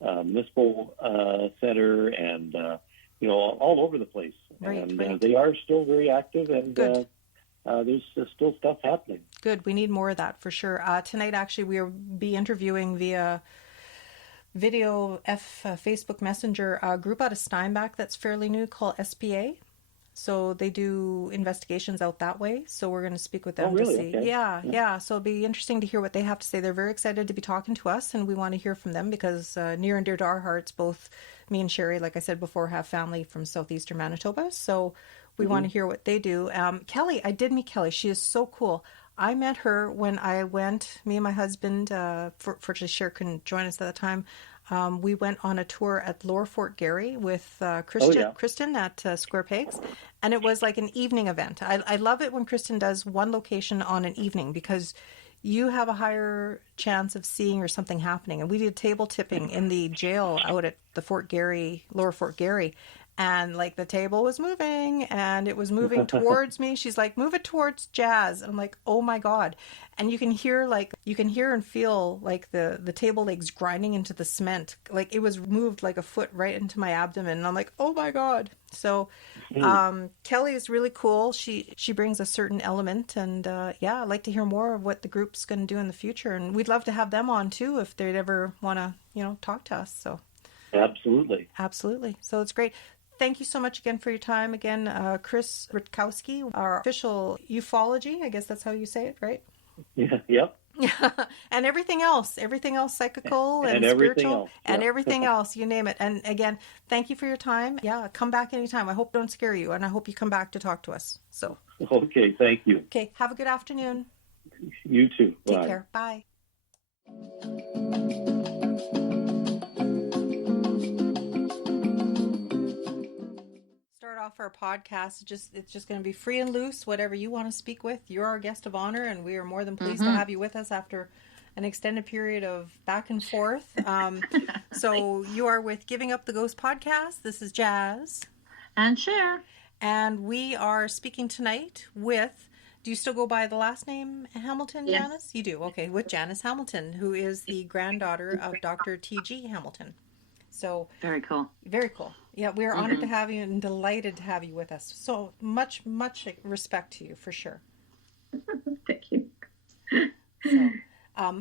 Municipal Center, and, all over the place. And they are still very active, and there's still stuff happening. Good. We need more of that for sure. Tonight, actually, we'll be interviewing via video Facebook Messenger a group out of Steinbach that's fairly new called SPA. So they do investigations out that way. So we're going to speak with them to see. Okay. Yeah. So it'll be interesting to hear what they have to say. They're very excited to be talking to us, and we want to hear from them because near and dear to our hearts, both me and Sherry, like I said before, have family from southeastern Manitoba. So we want to hear what they do. Kelly, I did meet Kelly. She is so cool. I met her when I went, me and my husband, fortunately Cher couldn't join us at the time. We went on a tour at Lower Fort Garry with Kristen at Square Pegs. And it was like an evening event. I love it when Kristen does one location on an evening, because you have a higher chance of seeing or something happening. And we did table tipping in the jail out at the Fort Garry, Lower Fort Garry. and like the table was moving and it was moving towards me. She's like, move it towards Jazz. I'm like, oh my God. And you can hear and feel like the table legs grinding into the cement. Like it was moved like a foot right into my abdomen. And I'm like, oh my God. So Kelly is really cool. She brings a certain element, and I'd like to hear more of what the group's going to do in the future. And we'd love to have them on too if they'd ever want to, talk to us. So Absolutely. So it's great. Thank you so much again for your time. Again, Chris Rutkowski, our official ufology. I guess that's how you say it, right? Yeah. Yep. And everything else psychical and spiritual and everything else, you name it. And again, thank you for your time. Yeah, come back anytime. I hope it don't scare you, and I hope you come back to talk to us. So Okay, thank you. Okay, have a good afternoon. You too. Take Bye. care. Bye. Start off our podcast. It's just going to be free and loose. Whatever you want to speak with, you're our guest of honor, and we are more than pleased to have you with us after an extended period of back and forth. So you are with Giving Up the Ghost podcast. This is Jazz and Cher, and we are speaking tonight with. Do you still go by the last name Hamilton, yes. Janice? You do. Okay, with Janice Hamilton, who is the granddaughter of Dr. T.G. Hamilton. So very cool. Very cool. Yeah, we are honored to have you and delighted to have you with us. So much respect to you for sure. Thank you. So,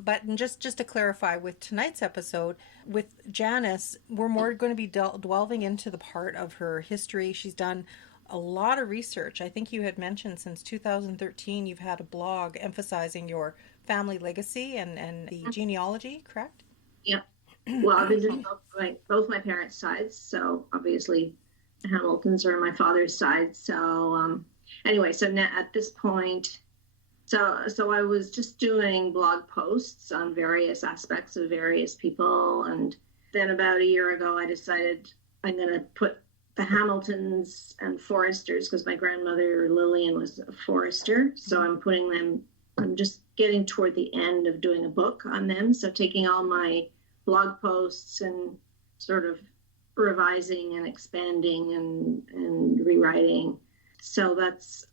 but just to clarify, with tonight's episode with Janice, we're more going to be delving into the part of her history. She's done a lot of research. I think you had mentioned since 2013 you've had a blog emphasizing your family legacy and the genealogy, correct? Yep. Well, I've been doing both my parents' sides, so obviously the Hamiltons are on my father's side. So anyway, so now at this point, so I was just doing blog posts on various aspects of various people, and then about a year ago I decided I'm going to put the Hamiltons and Foresters, because my grandmother Lillian was a Forester, so I'm just getting toward the end of doing a book on them, so taking all my blog posts and sort of revising and expanding and rewriting. So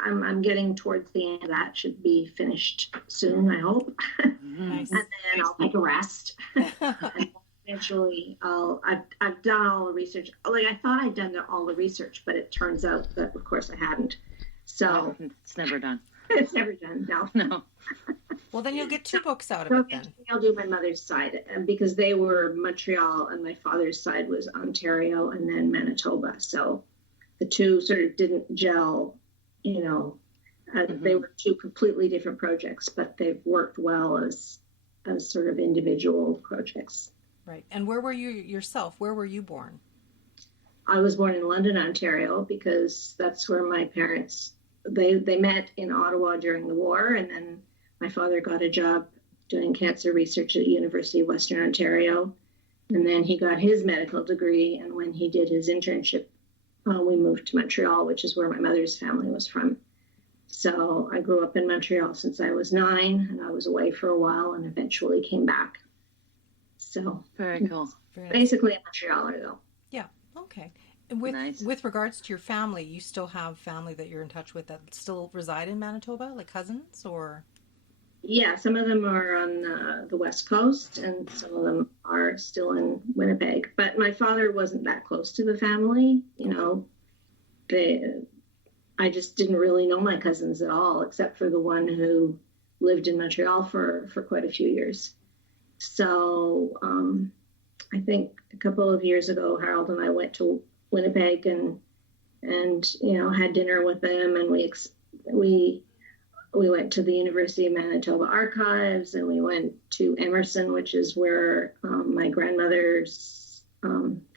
I'm getting towards the end. That should be finished soon, I hope. Nice. And then I'll take a rest. And eventually I've done all the research. Like I thought I'd done all the research, but it turns out that of course I hadn't. So it's never done. It's never done. No. Well, then you'll get 2 books out of it then. I'll do my mother's side, because they were Montreal and my father's side was Ontario and then Manitoba. So the two sort of didn't gel, They were 2 completely different projects, but they've worked well as sort of individual projects. Right. And where were you yourself? Where were you born? I was born in London, Ontario, because that's where my parents, they met in Ottawa during the war, and then my father got a job doing cancer research at the University of Western Ontario, and then he got his medical degree, and when he did his internship, we moved to Montreal, which is where my mother's family was from. So I grew up in Montreal since I was 9, and I was away for a while and eventually came back. So very cool. Basically a Montrealer though. Yeah. Okay. With regards to your family, you still have family that you're in touch with that still reside in Manitoba, like cousins or? Yeah, some of them are on the West Coast and some of them are still in Winnipeg. But my father wasn't that close to the family. I just didn't really know my cousins at all, except for the one who lived in Montreal for quite a few years. So I think a couple of years ago, Harold and I went to Winnipeg and had dinner with them, and we went to the University of Manitoba Archives, and we went to Emerson, which is where my grandmother's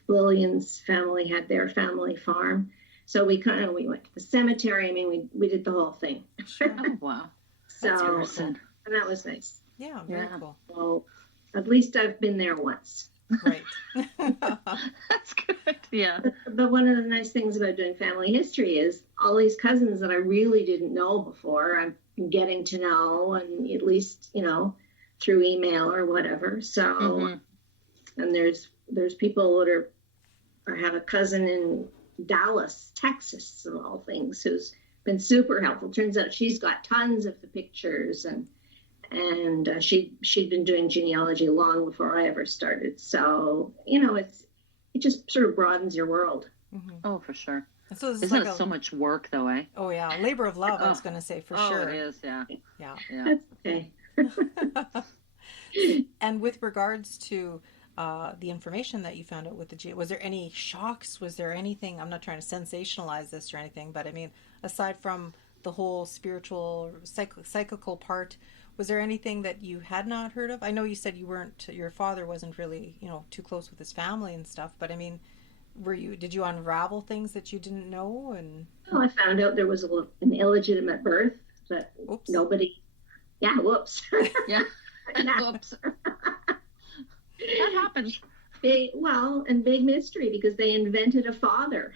Lillian's family had their family farm. So we went to the cemetery. I mean, we did the whole thing. Sure. Oh, wow. And that was nice. Yeah, very cool. Well, at least I've been there once. Right. That's good. Yeah. But one of the nice things about doing family history is all these cousins that I really didn't know before, I'm getting to know, and at least, through email or whatever. So, and there's people that I have a cousin in Dallas, Texas, of all things, who's been super helpful. Turns out she's got tons of the pictures, and she'd been doing genealogy long before I ever started. So, it just sort of broadens your world. Mm-hmm. Oh, for sure. So isn't it so much work, though, eh? Oh, yeah. Labor of love, I was going to say, for sure. Oh, it is, yeah. Yeah. That's okay. And with regards to the information that you found out with the was there any shocks? Was there anything, I'm not trying to sensationalize this or anything, but I mean, aside from the whole spiritual, psychical part, was there anything that you had not heard of? I know you said your father wasn't really, too close with his family and stuff, but I mean, did you unravel things that you didn't know? And well, I found out there was an illegitimate birth that nobody, whoops. Yeah. Whoops. That happens. Big mystery, because they invented a father.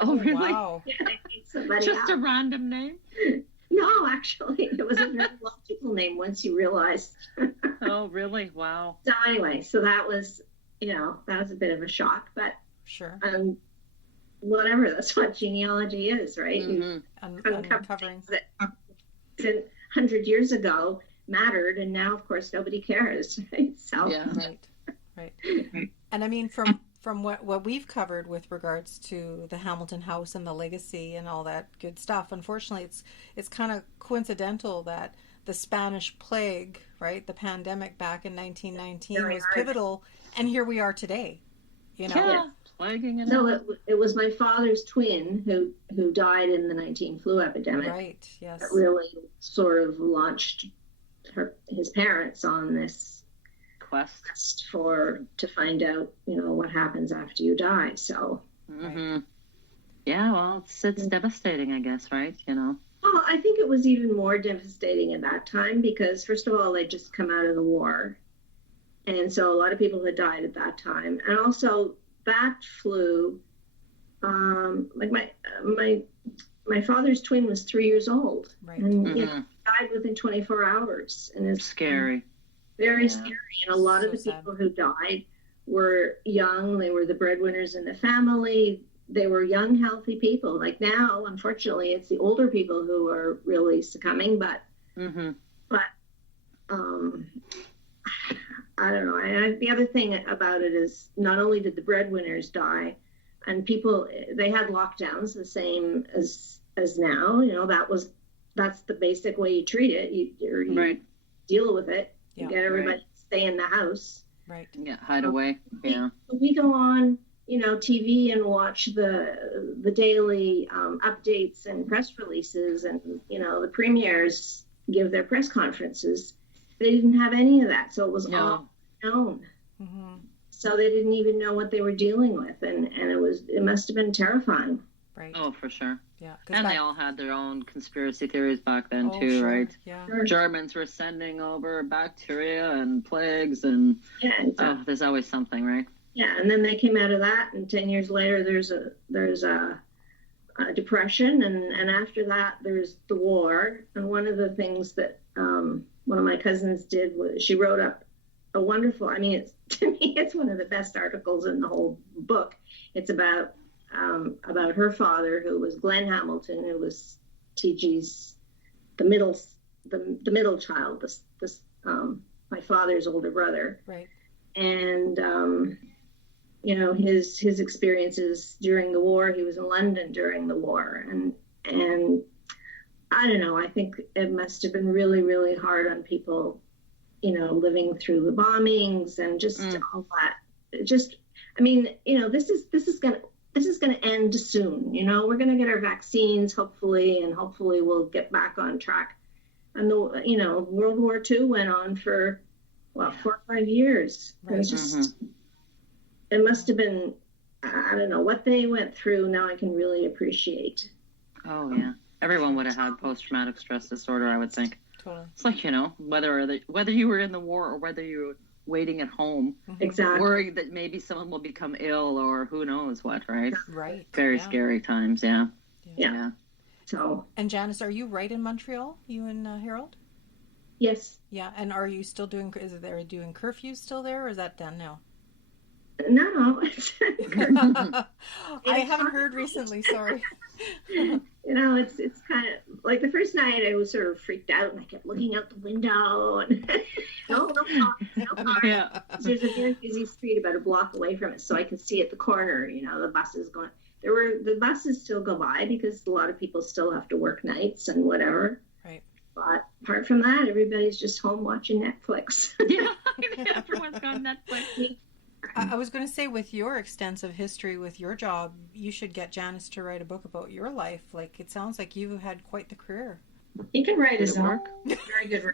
Oh, really? Wow. Yeah, just a random name? No, actually, it was a very logical name once you realized. Oh, really? Wow. So anyway, that was a bit of a shock, but sure. Whatever, that's what genealogy is, right? Mm-hmm. Uncovering that 100 years ago mattered, and now, of course, nobody cares, right? So yeah, right. And I mean, from what we've covered with regards to the Hamilton House and the legacy and all that good stuff, unfortunately, it's kind of coincidental that the Spanish plague, right, the pandemic back in 1919 was pivotal, and here we are today. Yeah, plaguing and so it was my father's twin who died in the 19 flu epidemic. Right. Yes. That really sort of launched his parents on this quest to find out, what happens after you die. So, mm-hmm. Yeah, well, it's devastating, I guess, right? Well, I think it was even more devastating at that time because, first of all, they'd just come out of the war, and so a lot of people had died at that time, and also that flu, like my father's twin was 3 years old, right, and mm-hmm. died within 24 hours, and it's scary. Very scary. And a lot of the sad. people who died were young. They were the breadwinners in the family. They were young, healthy people. Like now, unfortunately, it's the older people who are really succumbing. But mm-hmm. I don't know. The other thing about it is not only did the breadwinners die, and they had lockdowns the same as now. That's the basic way you treat it. You right. deal with it. Yeah, get everybody to stay in the house. Right. Yeah, hide away. Yeah. We go on, TV and watch the daily updates and press releases, and the premiers give their press conferences. They didn't have any of that, so it was all known. Mm-hmm. So they didn't even know what they were dealing with, and it must have been terrifying. Right. Oh, for sure. Yeah. And they all had their own conspiracy theories back then too, sure. right? Yeah. Sure. Germans were sending over bacteria and plagues, and there's always something, right? Yeah, and then they came out of that, and 10 years later, there's a depression, and after that, there's the war. And one of the things that one of my cousins did was she wrote up a wonderful. I mean, to me, it's one of the best articles in the whole book. It's about her father, who was Glenn Hamilton, who was TG's the middle child, my father's older brother, right? And his experiences during the war. He was in London during the war, and I don't know. I think it must have been really, really hard on people, living through the bombings and just all that. Just, I mean, this is going to end soon. We're going to get our vaccines, hopefully, and hopefully we'll get back on track. And World War II went on for 4 or 5 years. Right. It was just, it must have been, I don't know what they went through. Now I can really appreciate. Oh yeah, everyone would have had post-traumatic stress disorder, I would think. Totally. It's like, whether you were in the war or whether you were waiting at home, exactly, worried that maybe someone will become ill or who knows what, right? Right. Very scary times, yeah. So. And Janice, are you right in Montreal? You and Harold? Yes. Yeah, and are you still doing curfews still there, or is that done now? No. I haven't heard recently. Sorry. It's kind of like the first night I was sort of freaked out and I kept looking out the window and no car. Yeah. There's a very busy street about a block away from it, so I could see at the corner, the buses going. The buses still go by because a lot of people still have to work nights and whatever. Right. But apart from that, everybody's just home watching Netflix. Yeah, everyone's got Netflix. I was going to say, with your extensive history with your job, you should get Janice to write a book about your life. Like, it sounds like you had quite the career. He can write his own. Work? Very good.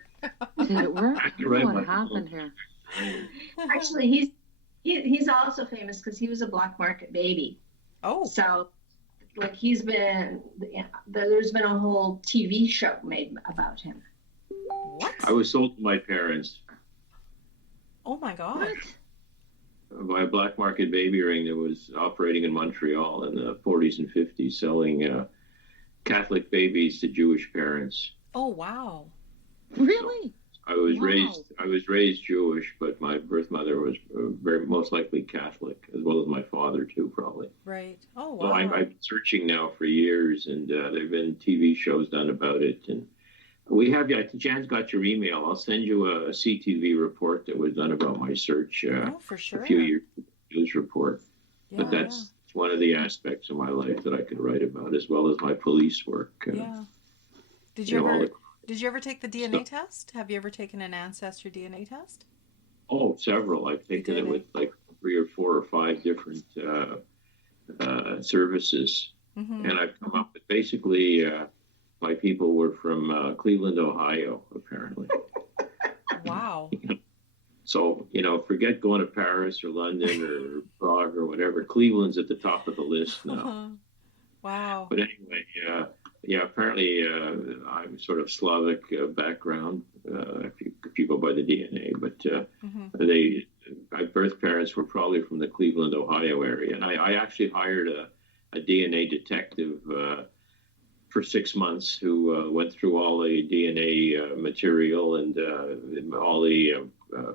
Did it work? Right, What happened here? Actually, he's also famous because he was a black market baby. Oh. So, like, there's been a whole TV show made about him. What? I was sold to my parents Oh my God. by a black market baby ring that was operating in Montreal in the 40s and 50s, selling Catholic babies to Jewish parents. Oh, wow. Really? I was Wow. raised Jewish, but my birth mother was very most likely Catholic, as well as my father too, probably. Right. Oh, So wow. I've been searching now for years, and there've been TV shows done about it. And we have, Jan's got your email. I'll send you a CTV report that was done about my search Oh, for sure. a few years ago, news report. Yeah, But that's one of the aspects of my life that I can write about, as well as my police work. Yeah. Did you you know, all ever the- did you ever take the DNA test? Have you ever taken an ancestry DNA test? Oh, several. I've taken did, it with like 3 or 4 or 5 different services. Mm-hmm. And I've come up with basically my people were from Cleveland, Ohio, apparently. Wow. So, forget going to Paris or London or Prague or whatever. Cleveland's at the top of the list now. Wow. But anyway, apparently I'm sort of Slavic background, if you go by the DNA. But my birth parents were probably from the Cleveland, Ohio area. And I actually hired a DNA detective for 6 months who went through all the DNA material and all the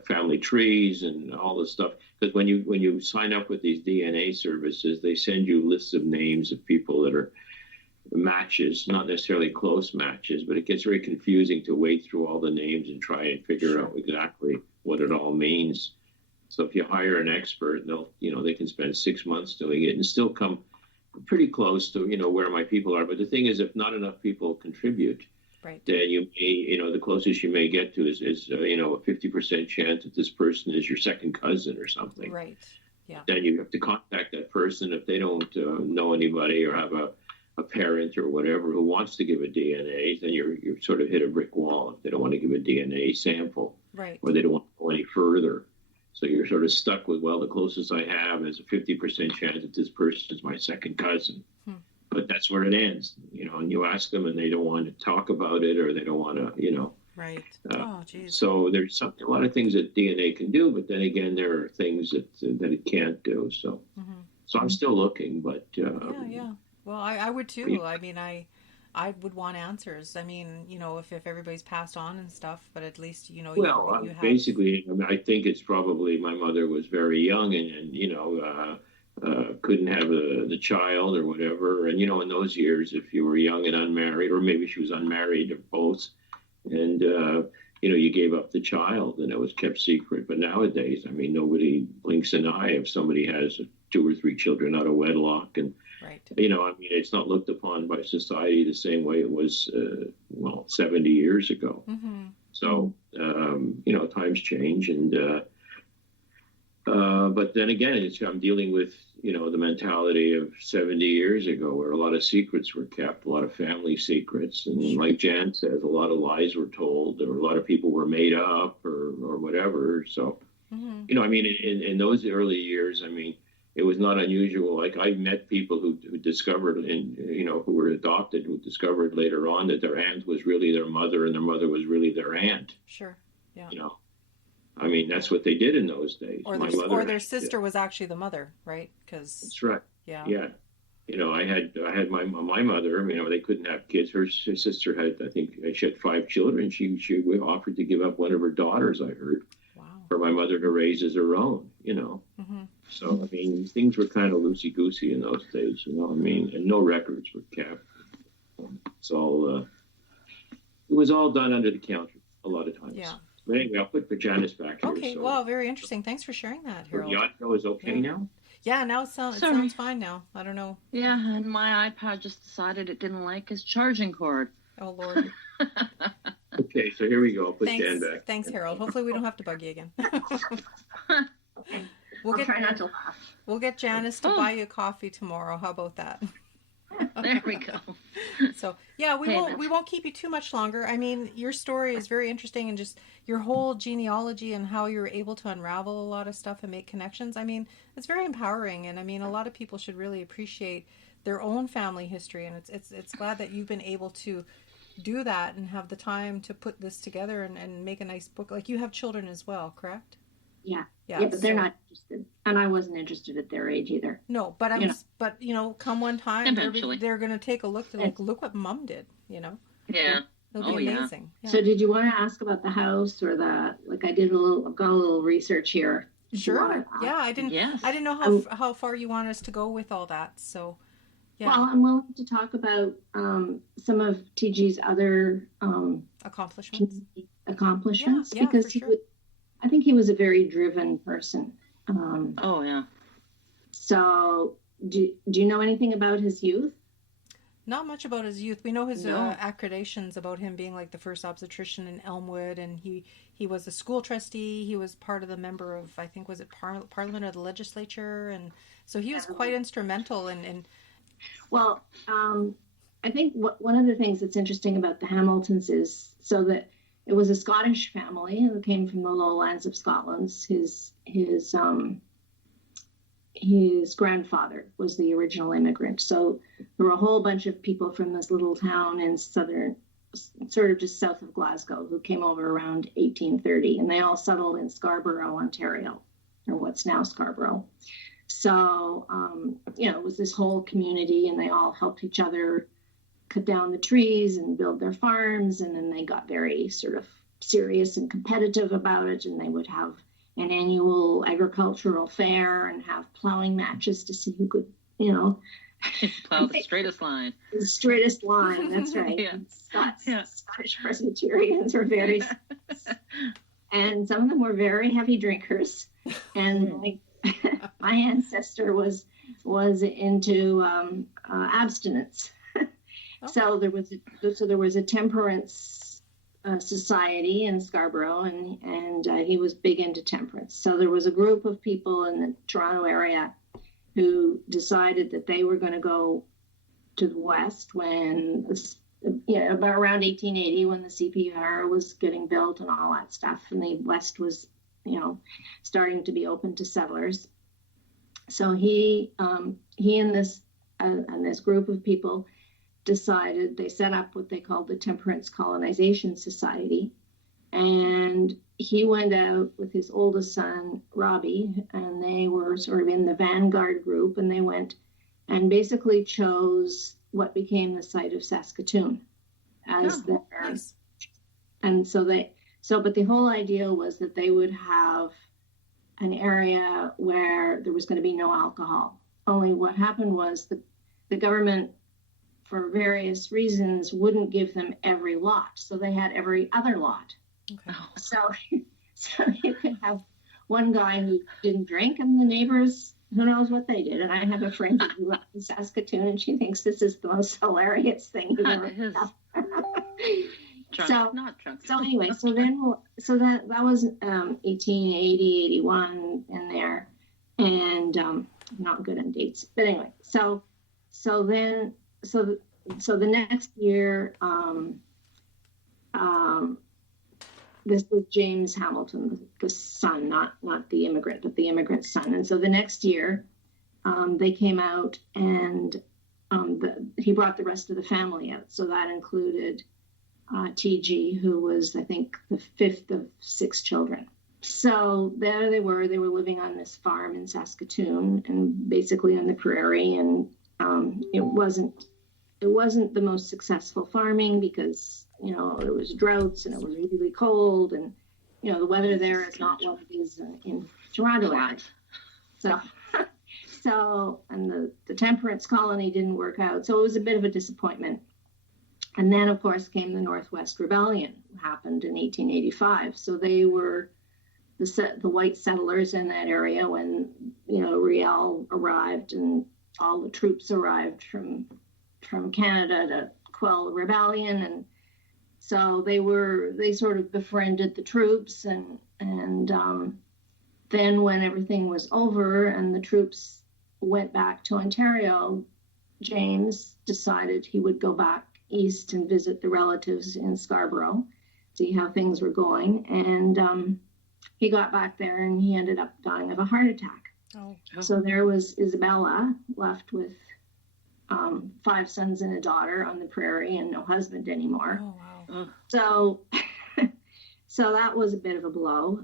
family trees and all this stuff. Because when you sign up with these DNA services, they send you lists of names of people that are matches, not necessarily close matches, but it gets very confusing to wade through all the names and try and figure out exactly what it all means. So if you hire an expert, they can spend 6 months doing it and still come pretty close to where my people are. But the thing is, if not enough people contribute, right, then you may, the closest you may get to is a 50% chance that this person is your second cousin or something. Right. Yeah. Then you have to contact that person if they don't know anybody or have a parent or whatever who wants to give a DNA. Then you're sort of hit a brick wall if they don't want to give a DNA sample, Right. or they don't want to go any further. So you're sort of stuck with, well, the closest I have is a 50% chance that this person is my second cousin. But that's where it ends, and you ask them and they don't want to talk about it, or they don't want to, Right. Oh, geez. So there's a lot of things that DNA can do, but then again, there are things that it can't do. So, so I'm still looking, but yeah. Well, I would too. I mean, I would want answers. I mean, if everybody's passed on and stuff, but at least you have... basically, I think it's probably my mother was very young and couldn't have the child or whatever. And in those years, if you were young and unmarried, or maybe she was unmarried or both, and you gave up the child and it was kept secret. But nowadays, I mean, nobody blinks an eye if somebody has 2 or 3 children out of wedlock. And right. It's not looked upon by society the same way it was 70 years ago. So times change, and but then again, I'm dealing with the mentality of 70 years ago, where a lot of secrets were kept, a lot of family secrets, and like Jan says, a lot of lies were told, or a lot of people were made up, or whatever. So I mean, in those early years, I mean, it was not unusual. Like, I met people who discovered, who were adopted, who discovered later on that their aunt was really their mother and their mother was really their aunt. Sure. Yeah. I mean, that's what they did in those days. Or their sister was actually the mother, right? Because that's right. Yeah. Yeah. I had my mother. They couldn't have kids. Her sister had, I think, she had 5 children. She offered to give up one of her daughters, I heard, wow, for my mother to raise as her own. So, I mean, things were kind of loosey-goosey in those days, you know what I mean? And no records were kept. It's all, it was all done under the counter a lot of times. Yeah. But anyway, I'll put Janice back here. Okay, so. well, very interesting. Thanks for sharing that, Your Harold. yacht show is okay now? Yeah, now it sounds fine now. I don't know. Yeah, and my iPad just decided it didn't like his charging cord. Oh, Lord. Okay, so here we go. I'll put Jan back. Thanks, Harold. Hopefully we don't have to bug you again. I'll try not to laugh. We'll get Janice to buy you a coffee tomorrow. How about that? There we go. So yeah, we won't keep you too much longer. I mean, your story is very interesting, and just your whole genealogy and how you were able to unravel a lot of stuff and make connections. I mean, it's very empowering, and I mean, a lot of people should really appreciate their own family history, and it's glad that you've been able to do that and have the time to put this together and make a nice book. Like, you have children as well, correct? Yeah, but they're not interested, and I wasn't interested at their age either. No, but but come one time, eventually they're going to take a look. Look what Mom did. Yeah. It'll be amazing. Yeah. So, did you want to ask about the house or the I've got a little research here. Sure. Yeah, I didn't know how far you want us to go with all that. So, yeah. Well, I'm willing to talk about some of TG's other accomplishments. Yeah, because I think he was a very driven person. Oh, yeah. So, do you know anything about his youth? Not much about his youth. We know his accreditations about him being like the first obstetrician in Elmwood, and he was a school trustee. He was part of the member of, I think, was it Parliament or the Legislature, and so he was quite instrumental in. Well, I think one of the things that's interesting about the Hamiltons is that it was a Scottish family who came from the lowlands of Scotland. His grandfather was the original immigrant. So there were a whole bunch of people from this little town in southern, sort of just south of Glasgow, who came over around 1830, and they all settled in Scarborough, Ontario, or what's now Scarborough. So, it was this whole community, and they all helped each other cut down the trees and build their farms. And then they got very sort of serious and competitive about it. And they would have an annual agricultural fair and have plowing matches to see who could, plow the straightest line. The straightest line, that's right. Yeah. Scottish Presbyterians were very, and some of them were very heavy drinkers. And my ancestor was into abstinence. So there was a temperance society in Scarborough, and he was big into temperance. So there was a group of people in the Toronto area who decided that they were going to go to the West when, about around 1880, when the CPR was getting built and all that stuff, and the West was, starting to be open to settlers. So he and this group of people decided, they set up what they called the Temperance Colonization Society. And he went out with his oldest son, Robbie, and they were sort of in the vanguard group, and they went and basically chose what became the site of Saskatoon as their. Nice. And but the whole idea was that they would have an area where there was going to be no alcohol. Only what happened was the government, for various reasons, wouldn't give them every lot. So they had every other lot. Okay. So you could have one guy who didn't drink, and the neighbors, who knows what they did. And I have a friend who grew up in Saskatoon, and she thinks this is the most hilarious thing you've ever done. So anyway, that was 1880, 81 in there, and not good on dates. But anyway, so the next year, this was James Hamilton, the son, not the immigrant, but the immigrant's son. And so the next year, they came out, and he brought the rest of the family out. So that included TG, who was, I think, the fifth of 6 children. So there they were living on this farm in Saskatoon, and basically on the prairie. And it wasn't the most successful farming because, there was droughts and it was really cold, and, the weather there is not what it is in Toronto. So, and the temperance colony didn't work out. So it was a bit of a disappointment. And then, of course, came the Northwest Rebellion, happened in 1885. So they were the white settlers in that area when, Riel arrived and all the troops arrived from Canada to quell the rebellion. And so they sort of befriended the troops. And then when everything was over and the troops went back to Ontario, James decided he would go back east and visit the relatives in Scarborough, see how things were going. And he got back there and he ended up dying of a heart attack. Oh. So there was Isabella left with 5 sons and a daughter on the prairie and no husband anymore. Oh, wow. So that was a bit of a blow.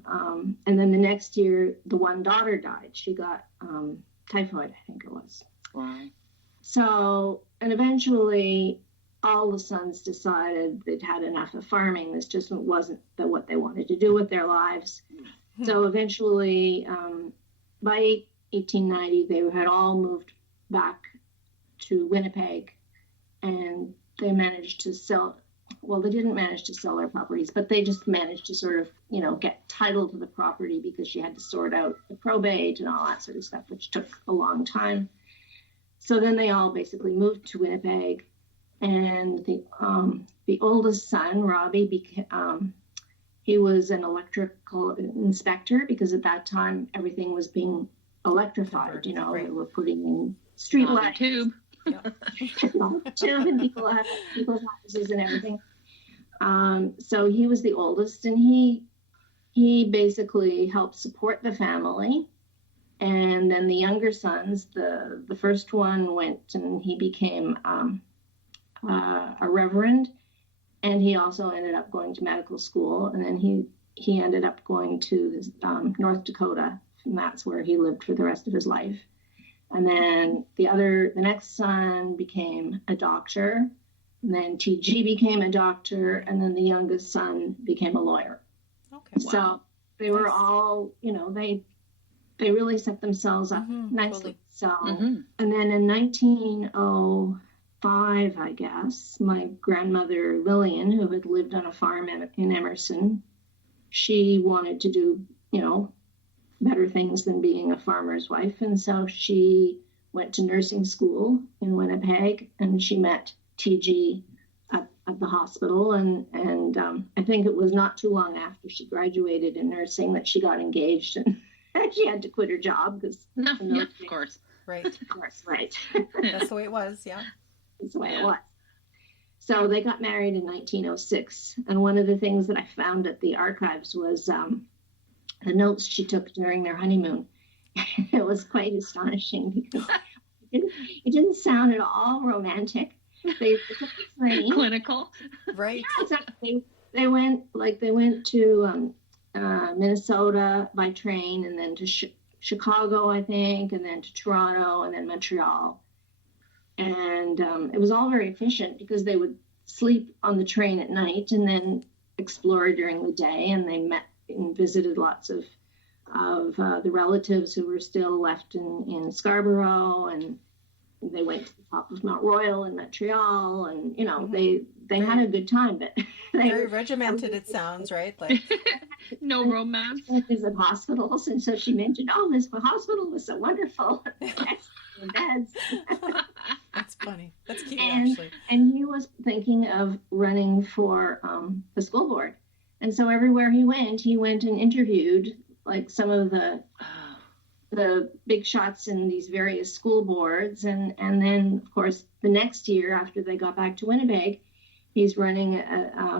And then the next year, the one daughter died. She got typhoid, I think it was. Wow. So, and eventually all the sons decided they'd had enough of farming. This just wasn't what they wanted to do with their lives. Mm-hmm. So eventually, by 1890, they had all moved back to Winnipeg, and they managed to sell. Well, they didn't manage to sell their properties, but they just managed to sort of, get title to the property because she had to sort out the probate and all that sort of stuff, which took a long time. So then they all basically moved to Winnipeg, and the oldest son, Robbie, he was an electrical inspector because at that time everything was being electrified. Right. They were putting in street lights. Tube. Tube and people's houses and everything. So he was the oldest, and he basically helped support the family. And then the younger sons, the first one went and he became a reverend, and he also ended up going to medical school. And then he ended up going to North Dakota, and that's where he lived for the rest of his life. And then the next son became a doctor, and then TG became a doctor, and then the youngest son became a lawyer. Okay. Wow. So they were all, they really set themselves up nicely. Totally. So, and then in 1905, I guess, my grandmother Lillian, who had lived on a farm in Emerson, she wanted to do, better things than being a farmer's wife. And so she went to nursing school in Winnipeg, and she met TG at the hospital. And I think it was not too long after she graduated in nursing that she got engaged, and she had to quit her job because of course. Right. Of course, right. That's the way it was, yeah. That's the way it was. So they got married in 1906. And one of the things that I found at the archives was the notes she took during their honeymoon. It was quite astonishing because it didn't sound at all romantic. They took the train. Clinical. Right. Yeah, exactly. They went to Minnesota by train, and then to Chicago, I think, and then to Toronto, and then Montreal. And it was all very efficient because they would sleep on the train at night and then explore during the day. And they met and visited lots of the relatives who were still left in Scarborough, and they went to the top of Mount Royal in Montreal, and they had a good time. But very regimented, it sounds, right? Like no romance. Visit hospitals, and so she mentioned, this hospital was so wonderful. Beds. That's funny. That's cute, actually. And he was thinking of running for the school board. And so everywhere he went and interviewed like some of the big shots in these various school boards. And then, of course, the next year after they got back to Winnipeg, he's running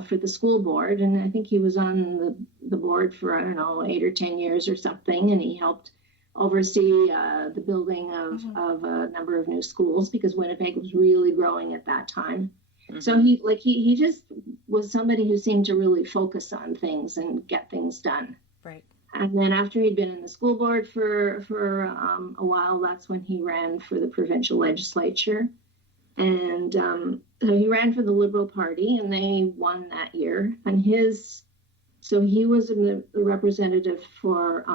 for the school board. And I think he was on the board for, 8 or 10 years or something. And he helped oversee the building of a number of new schools because Winnipeg was really growing at that time. So he just was somebody who seemed to really focus on things and get things done. Right. And then after he'd been in the school board for a while, that's when he ran for the provincial legislature. And so he ran for the Liberal Party, and they won that year. And he was the representative for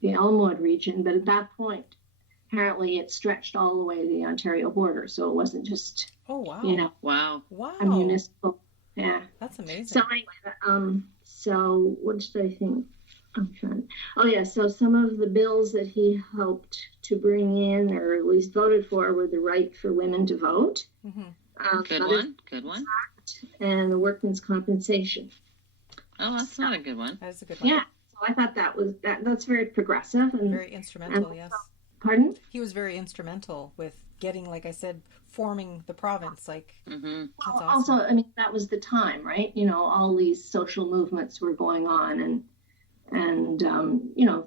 the Elmwood region, but at that point, apparently it stretched all the way to the Ontario border, so it wasn't just, Oh, wow. Wow. Wow. a municipal. Yeah. That's amazing. So anyway, so what did I think? I'm trying. Oh yeah, so some of the bills that he helped to bring in, or at least voted for, were the right for women to vote. Mm-hmm. Good one. And the workman's compensation. Oh, that's not a good one. That's a good one. Yeah, so I thought that's very progressive and Very instrumental, yes. Pardon? He was very instrumental with getting, like I said, forming the province. Like, Mm-hmm. that's awesome. Also, I mean, that was the time, right? You know, all these social movements were going on, and you know,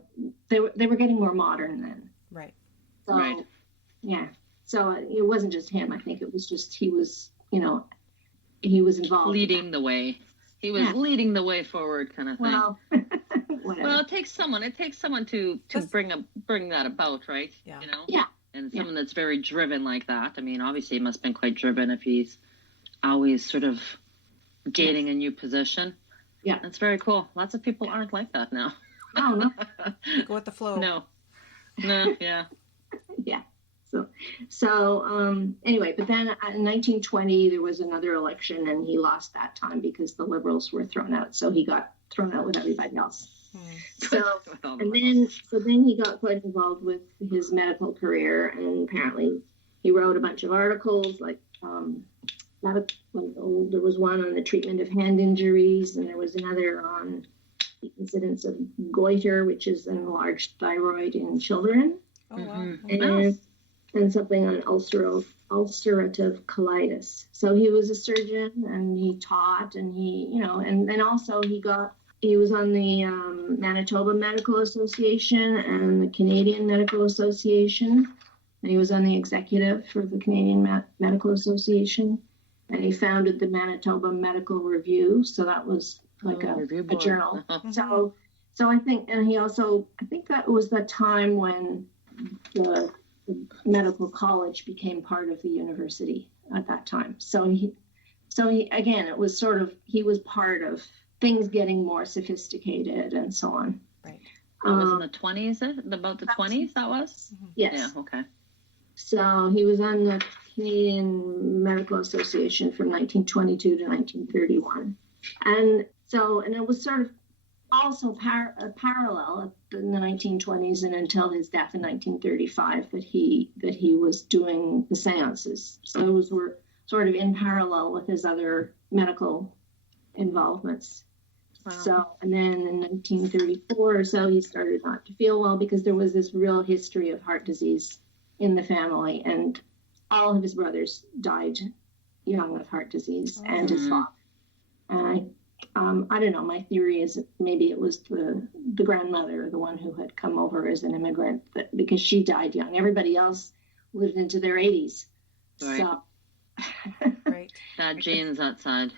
they were getting more modern then. Right. So, Right. yeah. So it wasn't just him. I think it was just he was, you know, he was involved. Leading the way. He was Yeah. leading the way forward, kind of thing. Well, whatever. Well, it takes someone to bring that about, right? Yeah. You know? Yeah. And someone that's very driven like that. I mean, obviously he must have been quite driven if he's always sort of gaining a new position. Yeah. That's very cool. Lots of people aren't like that now. Oh no. Go with the flow. No, yeah. Yeah. So anyway, but then in 1920 there was another election, and he lost that time because the Liberals were thrown out. So he got thrown out with everybody else. So and then he got quite involved with his medical career, and apparently he wrote a bunch of articles, like there was one on the treatment of hand injuries, and there was another on the incidence of goiter, which is an enlarged thyroid in children, Oh, wow. Mhm. and something on ulcerative colitis. So he was a surgeon, and he taught, and he, you know, and then also he was on the Manitoba Medical Association and the Canadian Medical Association, and he was on the executive for the Canadian Medical Association, and he founded the Manitoba Medical Review. So that was like a journal. Uh-huh. So I think, and he also, I think that was the time when the medical college became part of the university at that time. So he again, it was sort of, he was part of things getting more sophisticated and so on. Right. That was in the 20s, about the 20s that was? Yes. Yeah, okay. So he was on the Canadian Medical Association from 1922 to 1931. And it was sort of also parallel in the 1920s and until his death in 1935 that he was doing the seances. So those were sort of in parallel with his other medical involvements. Wow. So, and then in 1934 or so, he started not to feel well because there was this real history of heart disease in the family, and all of his brothers died young of heart disease, and his father. And I don't know, my theory is that maybe it was the grandmother, the one who had come over as an immigrant, because she died young. Everybody else lived into their 80s. Right. So, Right. Bad genes that side.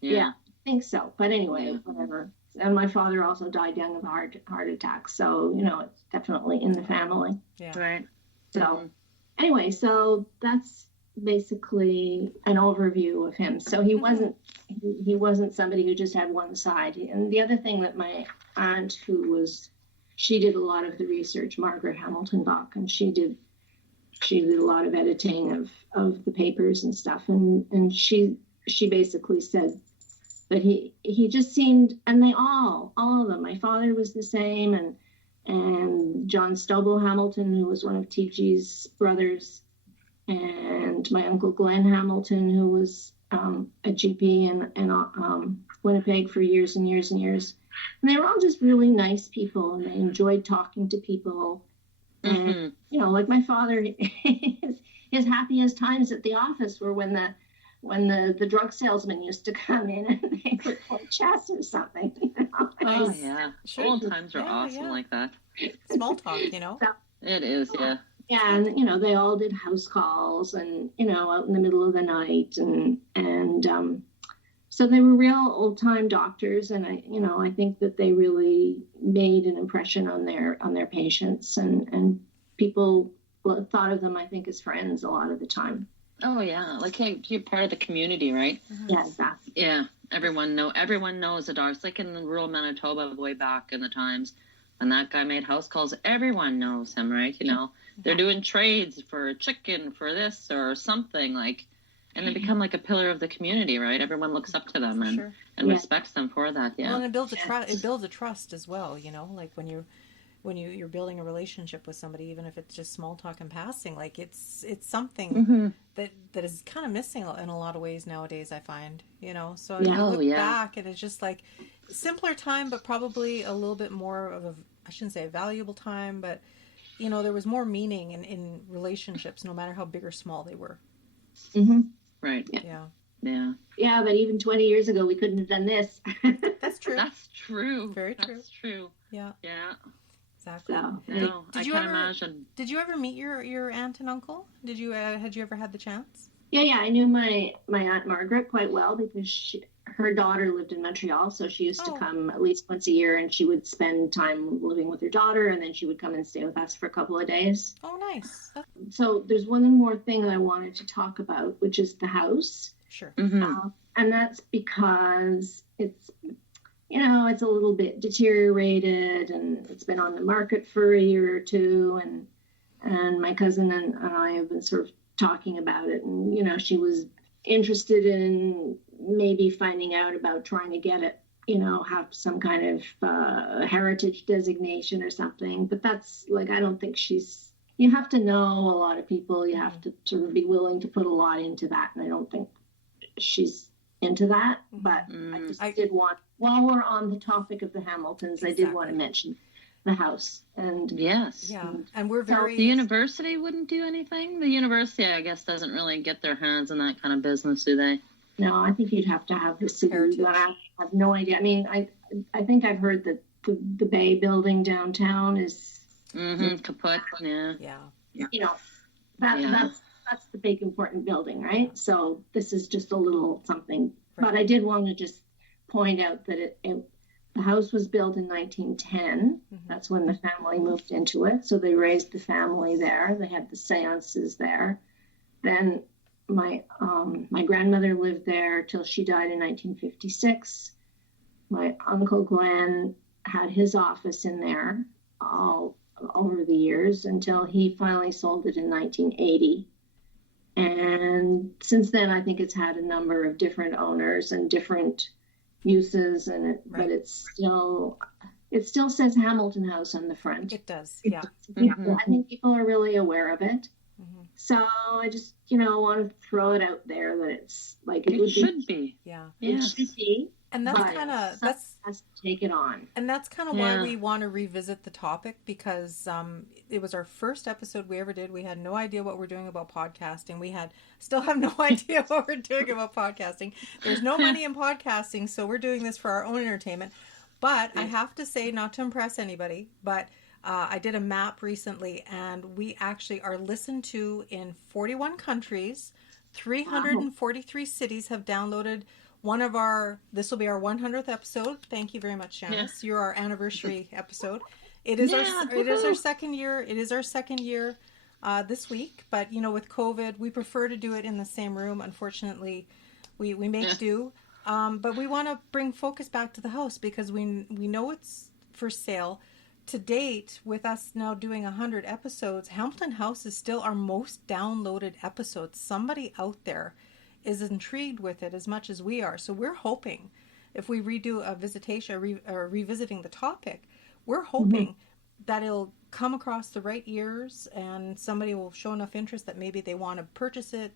yeah, I think so. But anyway, whatever. And my father also died young of a heart attack. So, you know, it's definitely in the family. Yeah. Right. So anyway, so that's basically an overview of him. So he wasn't somebody who just had one side. And the other thing that my aunt, she did a lot of the research, Margaret Hamilton Bach, and she did a lot of editing of the papers and stuff. And she basically said that he just seemed, and they all of them, my father was the same, and John Stobo Hamilton, who was one of TG's brothers, and my uncle Glenn Hamilton, who was a GP in Winnipeg for years and years and years. And they were all just really nice people, and they enjoyed talking to people. And, you know, like my father, his happiest times at the office were when the drug salesman used to come in and they would play chess or something. You know? Oh, yeah. Sure. Old times are awesome like that. Small talk, you know. It is, yeah. Yeah, and you know, they all did house calls, and you know, out in the middle of the night, and so they were real old time doctors, and I think that they really made an impression on their patients, and people thought of them, I think, as friends a lot of the time. Oh yeah, like you're part of the community, right? Yeah, exactly. Yeah, everyone knows the dogs. Like in rural Manitoba way back in the times, and that guy made house calls. Everyone knows him, right? You know, they're doing trades for chicken, for this or something, like, and they become like a pillar of the community, right? Everyone looks up to them and respects them for that. Yeah. Well, and it builds a trust as well, you know, like when you're building a relationship with somebody, even if it's just small talk and passing, like it's something that is kind of missing in a lot of ways nowadays, I find, you know. So I look back and it's just like simpler time, but probably a little bit more of a, I shouldn't say a valuable time, but you know, there was more meaning in relationships, no matter how big or small they were. Right. Yeah, but even 20 years ago, we couldn't have done this. That's true. That's true. Very true. That's true. Yeah. Exactly. So, no, I can't imagine. Did you ever meet your aunt and uncle? Had you ever had the chance? Yeah. I knew my Aunt Margaret quite well because her daughter lived in Montreal, so she used to come at least once a year, and she would spend time living with her daughter, and then she would come and stay with us for a couple of days. Oh, nice. So there's one more thing that I wanted to talk about, which is the house. Sure. And that's because it's, you know, it's a little bit deteriorated, and it's been on the market for a year or two, and my cousin and I have been sort of talking about it, and, you know, she was interested in maybe finding out about trying to get it, you know, have some kind of heritage designation or something. But that's like, I don't think you have to know a lot of people. You have to sort of be willing to put a lot into that. And I don't think she's into that. But I did want, while we're on the topic of the Hamiltons, I did want to mention the house. And yes. And we're very... The university wouldn't do anything? The university, I guess, doesn't really get their hands in that kind of business, do they? No, I think you'd have to have the city, but I have no idea. I mean, I think I've heard that the Bay building downtown is kaput. Yeah. You know, that's the big important building, right? So this is just a little something. Right. But I did want to just point out that the house was built in 1910. That's when the family moved into it. So they raised the family there. They had the seances there. Then my grandmother lived there till she died in 1956. My uncle Glenn had his office in there all over the years until he finally sold it in 1980. And since then, I think it's had a number of different owners and different uses, but it still says Hamilton House on the front. It does, yeah. I think people are really aware of it. So I just, you know, want to throw it out there that it's like it should be. Yeah. It should be. And that's kind of has to take it on. And that's kind of why we want to revisit the topic, because it was our first episode we ever did. We had no idea what we're doing about podcasting. Still have no idea what we're doing about podcasting. There's no money in podcasting, so we're doing this for our own entertainment. But I have to say, not to impress anybody, but I did a map recently, and we actually are listened to in 41 countries. 343 cities have downloaded this will be our 100th episode. Thank you very much, Janice. You're our anniversary episode. It is our second year. It is our second year this week, but you know, with COVID, we prefer to do it in the same room. Unfortunately, we make do. But we want to bring focus back to the house because we know it's for sale. To date, with us now doing 100 episodes, Hamilton House is still our most downloaded episode. Somebody out there is intrigued with it as much as we are. So we're hoping, if we redo a visitation or revisiting the topic, we're hoping that it'll come across the right ears and somebody will show enough interest that maybe they want to purchase it,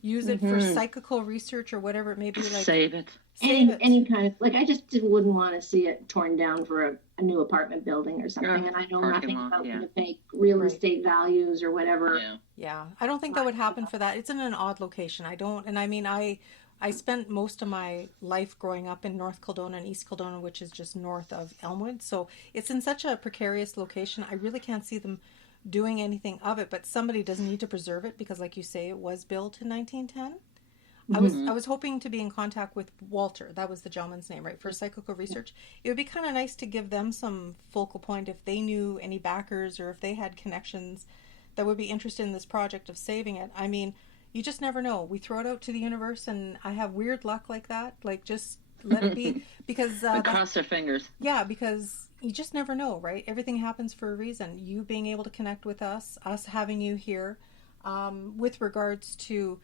use it for psychical research or whatever it may be. Like save it. Any kind of, like, I just wouldn't want to see it torn down for a new apartment building or something. And I know nothing about Winnipeg real estate values or whatever. Yeah. I don't think that would happen for that. It's in an odd location. I spent most of my life growing up in North Kelowna and East Kelowna, which is just north of Elmwood. So it's in such a precarious location. I really can't see them doing anything of it, but somebody does need to preserve it because, like you say, it was built in 1910. I was hoping to be in contact with Walter. That was the gentleman's name, right? For psychical research. It would be kind of nice to give them some focal point if they knew any backers or if they had connections that would be interested in this project of saving it. I mean, you just never know. We throw it out to the universe, and I have weird luck like that. Like, just let it be, because cross their fingers. Yeah, because you just never know, right? Everything happens for a reason. You being able to connect with us having you here, with regards to,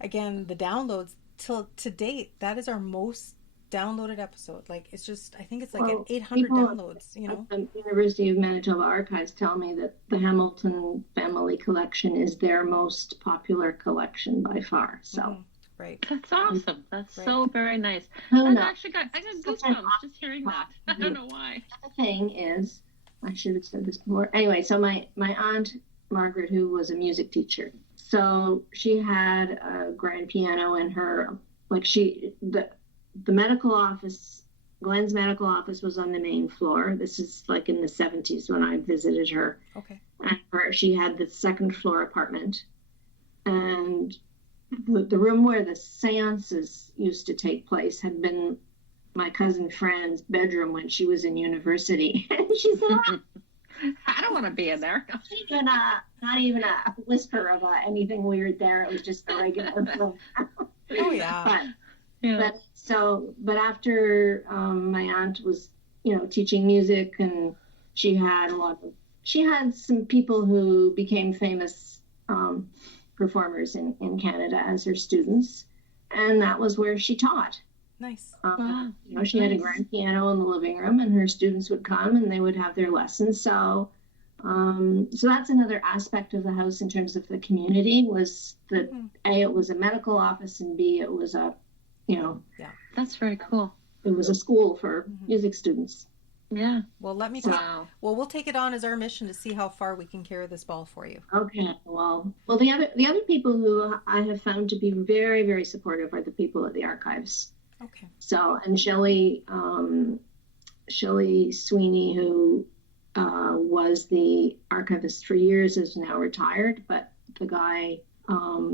again, the downloads to date, that is our most downloaded episode. Like, it's just, I think it's like 800 downloads, you know. The University of Manitoba Archives tell me that the Hamilton family collection is their most popular collection by far. So right, that's awesome. That's so very nice. I got goosebumps just hearing that. I don't know why. The thing is, I should have said this before. Anyway, so my aunt Margaret, who was a music teacher, so she had a grand piano in her, like the medical office, Glenn's medical office was on the main floor. This is like in the 70s when I visited her. Okay. And she had the second floor apartment. And the room where the seances used to take place had been my cousin Fran's bedroom when she was in university. And she said, I don't want to be in there. Not even a whisper of anything weird there. It was just a regular room. Oh, yeah. But after my aunt was, teaching music, and she had some people who became famous performers in Canada as her students, and that was where she taught. Nice. Wow. She had a grand piano in the living room, and her students would come and they would have their lessons. So that's another aspect of the house in terms of the community, was that A, it was a medical office, and B, it was a that's very cool. It was a school for music students. Yeah. Well, we'll take it on as our mission to see how far we can carry this ball for you. Okay. Well, the other people who I have found to be very, very supportive are the people at the archives. Okay. So, and Shelley Sweeney, who was the archivist for years, is now retired, but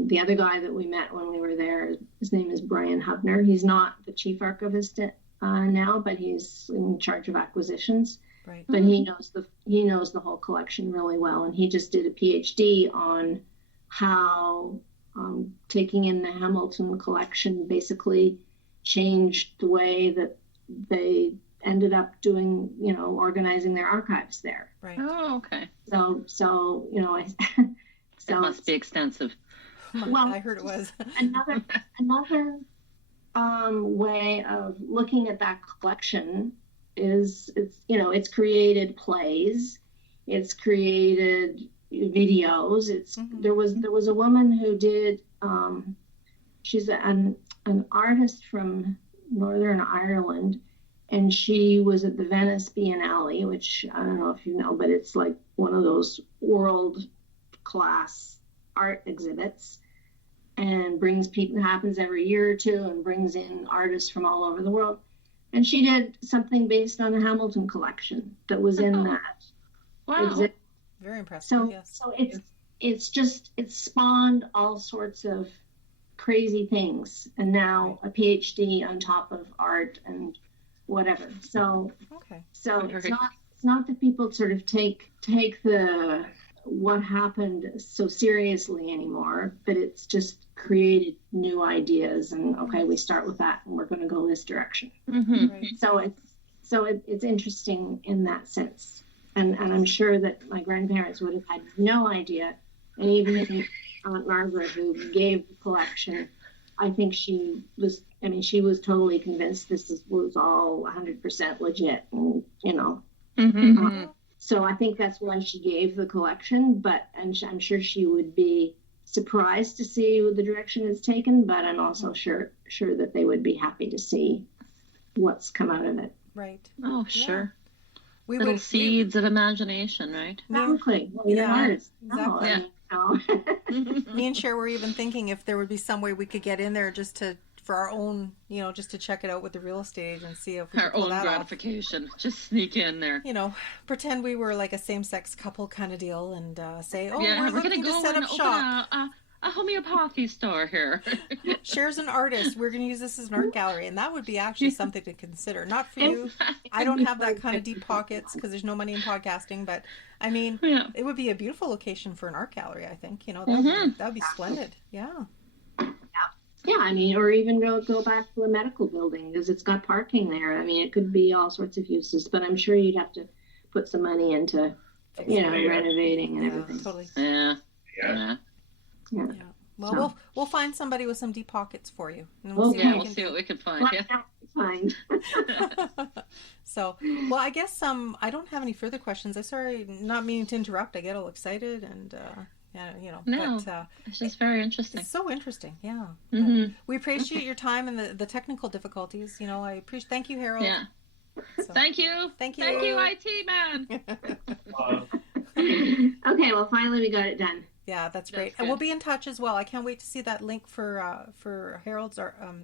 the other guy that we met when we were there, his name is Brian Hubner. He's not the chief archivist now, but he's in charge of acquisitions. Right. But he knows the whole collection really well, and he just did a PhD on how taking in the Hamilton collection basically changed the way that they ended up doing, organizing their archives there. Right. Oh, okay. So it must be extensive. Well, I heard it was. another way of looking at that collection is it's created plays, it's created videos. There was a woman who did. She's an artist from Northern Ireland, and she was at the Venice Biennale, which I don't know if you know, but it's like one of those world-class art exhibits, and brings people, happens every year or two, and brings in artists from all over the world. And she did something based on the Hamilton collection that was in that exhibit. Very impressive. So, yes. So it's spawned all sorts of crazy things, and now a PhD on top of art and whatever. So it's not that people sort of take the what happened so seriously anymore, but it's just created new ideas, and okay, we start with that and we're going to go this direction. Right. So it's interesting in that sense, and I'm sure that my grandparents would have had no idea, and even Aunt Margaret, who gave the collection, I think she was totally convinced this was all 100% legit, and so I think that's why she gave the collection, and I'm sure she would be surprised to see the direction it's taken, but I'm also sure that they would be happy to see what's come out of it. Right. Oh, sure. Yeah. Little seeds of imagination, right? Exactly. Exactly. No. Me and Cher were even thinking if there would be some way we could get in there just for our own, just to check it out with the real estate and see if we our could pull own that gratification. Just sneak in there. Pretend we were like a same-sex couple kind of deal and say, we're looking gonna to set up shop. A homeopathy store here. Cher's an artist. We're going to use this as an art gallery, and that would be actually something to consider. Not for you. I don't have that kind of deep pockets because there's no money in podcasting, but I mean, it would be a beautiful location for an art gallery, I think. That would be splendid. Yeah. Yeah, I mean, or even go back to a medical building because it's got parking there. I mean, it could be all sorts of uses, but I'm sure you'd have to put some money into, renovating and everything. Totally. Yeah. Well, we'll find somebody with some deep pockets for you. And we'll see what we can find. Find. So, well, I guess I don't have any further questions. I'm sorry, not meaning to interrupt. I get all excited and. No, but, it's just very interesting. It's so interesting, yeah. Mm-hmm. We appreciate your time and the technical difficulties. I appreciate. Thank you, Harold. Yeah. So, thank you, IT man. Okay, well, finally we got it done. Yeah, that's great, and we'll be in touch as well. I can't wait to see that link for Harold's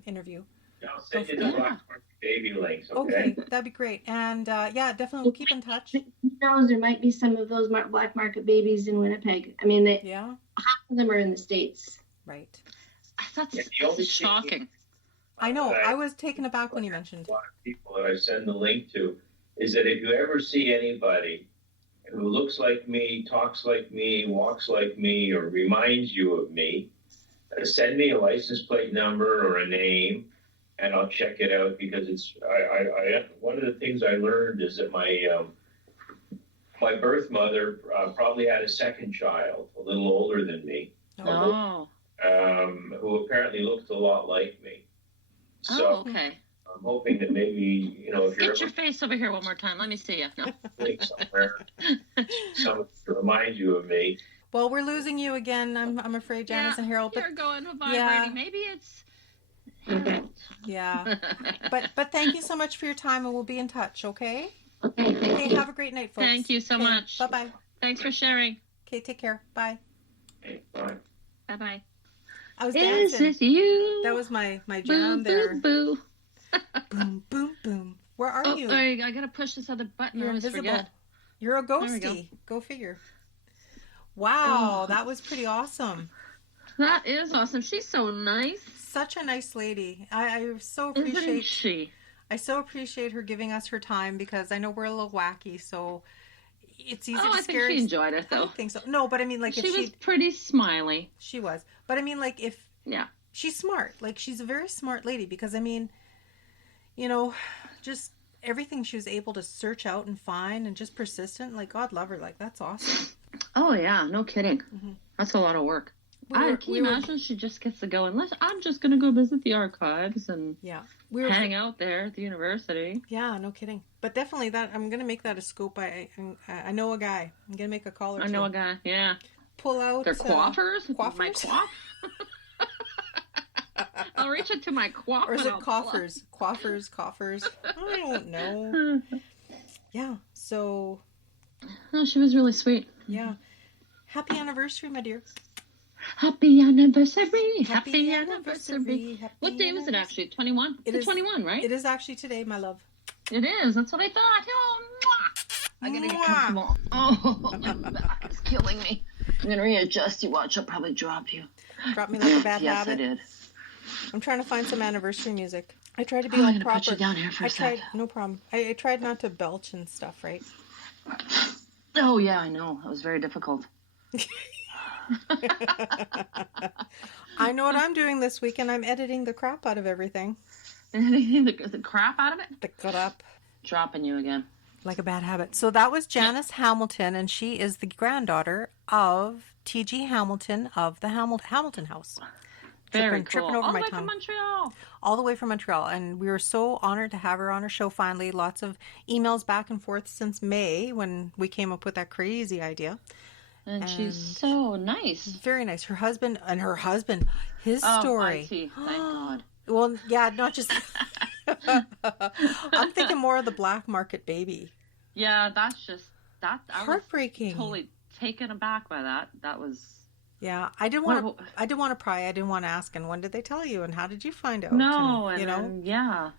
interview. Yeah, I'll send you the Black Market Baby links. Okay, that'd be great, and definitely we'll keep in touch. Who knows? There might be some of those black market babies in Winnipeg. I mean, half of them are in the States. Right. That's shocking. I know. I was taken aback when you mentioned. A lot of people that I send the link to is that if you ever see anybody who looks like me, talks like me, walks like me, or reminds you of me, send me a license plate number or a name, and I'll check it out because it's. I one of the things I learned is that my birth mother probably had a second child, a little older than me, who apparently looked a lot like me. So okay. I'm hoping that maybe, if you're... Get your face over here one more time. Let me see you. No. somewhere, someone to remind you of me. Well, we're losing you again, I'm afraid, Janice and Harold. But you're going vibrating. Maybe it's... Yeah. But thank you so much for your time, and we'll be in touch, okay? Okay, have a great night, folks. Thank you so much. Bye-bye. Thanks for sharing. Okay, take care. Bye. Okay, bye. Bye-bye. I was dancing. Is it you? That was my jam there. Boo, boo. Boom, boom, boom. Where are you? Sorry, I gotta push this other button. You're I always invisible. forget. You're a ghostie. Go figure. Wow, that was pretty awesome. That is awesome. She's so nice. Such a nice lady. I so appreciate. Isn't she? I so appreciate her giving us her time because I know we're a little wacky, so it's easy to I scare. think she enjoyed it though. I don't think so. No, but I mean, like, she was pretty smiley. She was, but I mean, like, she's smart. Like, she's a very smart lady because I mean, just everything she was able to search out and find, and just persistent. Like, God love her. Like, that's awesome. Oh yeah, no kidding. Mm-hmm. That's a lot of work. Can you imagine? She just gets to go and I'm just going to go visit the archives and hang out there at the university. Yeah, no kidding. But definitely I'm going to make that a scope. I know a guy. I'm going to make a call or two. I know a guy. Yeah. Pull out. They're coiffers. Coiffers. My coiff. I'll reach into my coiff. Or is it coffers? Coffers. I don't know. Yeah. So. Oh, she was really sweet. Yeah. Happy anniversary, my dear. Happy anniversary. Happy anniversary. What day was it actually? 21? It's 21, right? It is actually today, my love. It is. That's what I thought. Oh, I gotta get comfortable. Oh, my back is killing me. I'm gonna readjust you. Watch, I'll probably drop you. Drop me like a bad habit. Yes, I did. I'm trying to find some anniversary music. I tried to be all proper. Put you down here for a sec. No problem. I tried not to belch and stuff, right? Oh yeah, I know. It was very difficult. I know what I'm doing this weekend. I'm editing the crap out of everything. Editing the crap out of it? The crap. Dropping you again. Like a bad habit. So that was Janice Hamilton, and she is the granddaughter of T.G. Hamilton of the Hamilton House. Very tripping cool. over All the my way tongue. from Montreal. All the way from Montreal. And we were so honored to have her on our show finally. Lots of emails back and forth since May when we came up with that crazy idea. And she's so nice. Very nice. Her husband, his story. I see. Thank God. Well, yeah, not just... I'm thinking more of the black market baby. Yeah, that's just... Heartbreaking. I was totally taken aback by that. That was... Yeah, I didn't want to pry. I didn't want to ask. And when did they tell you? And how did you find out? No,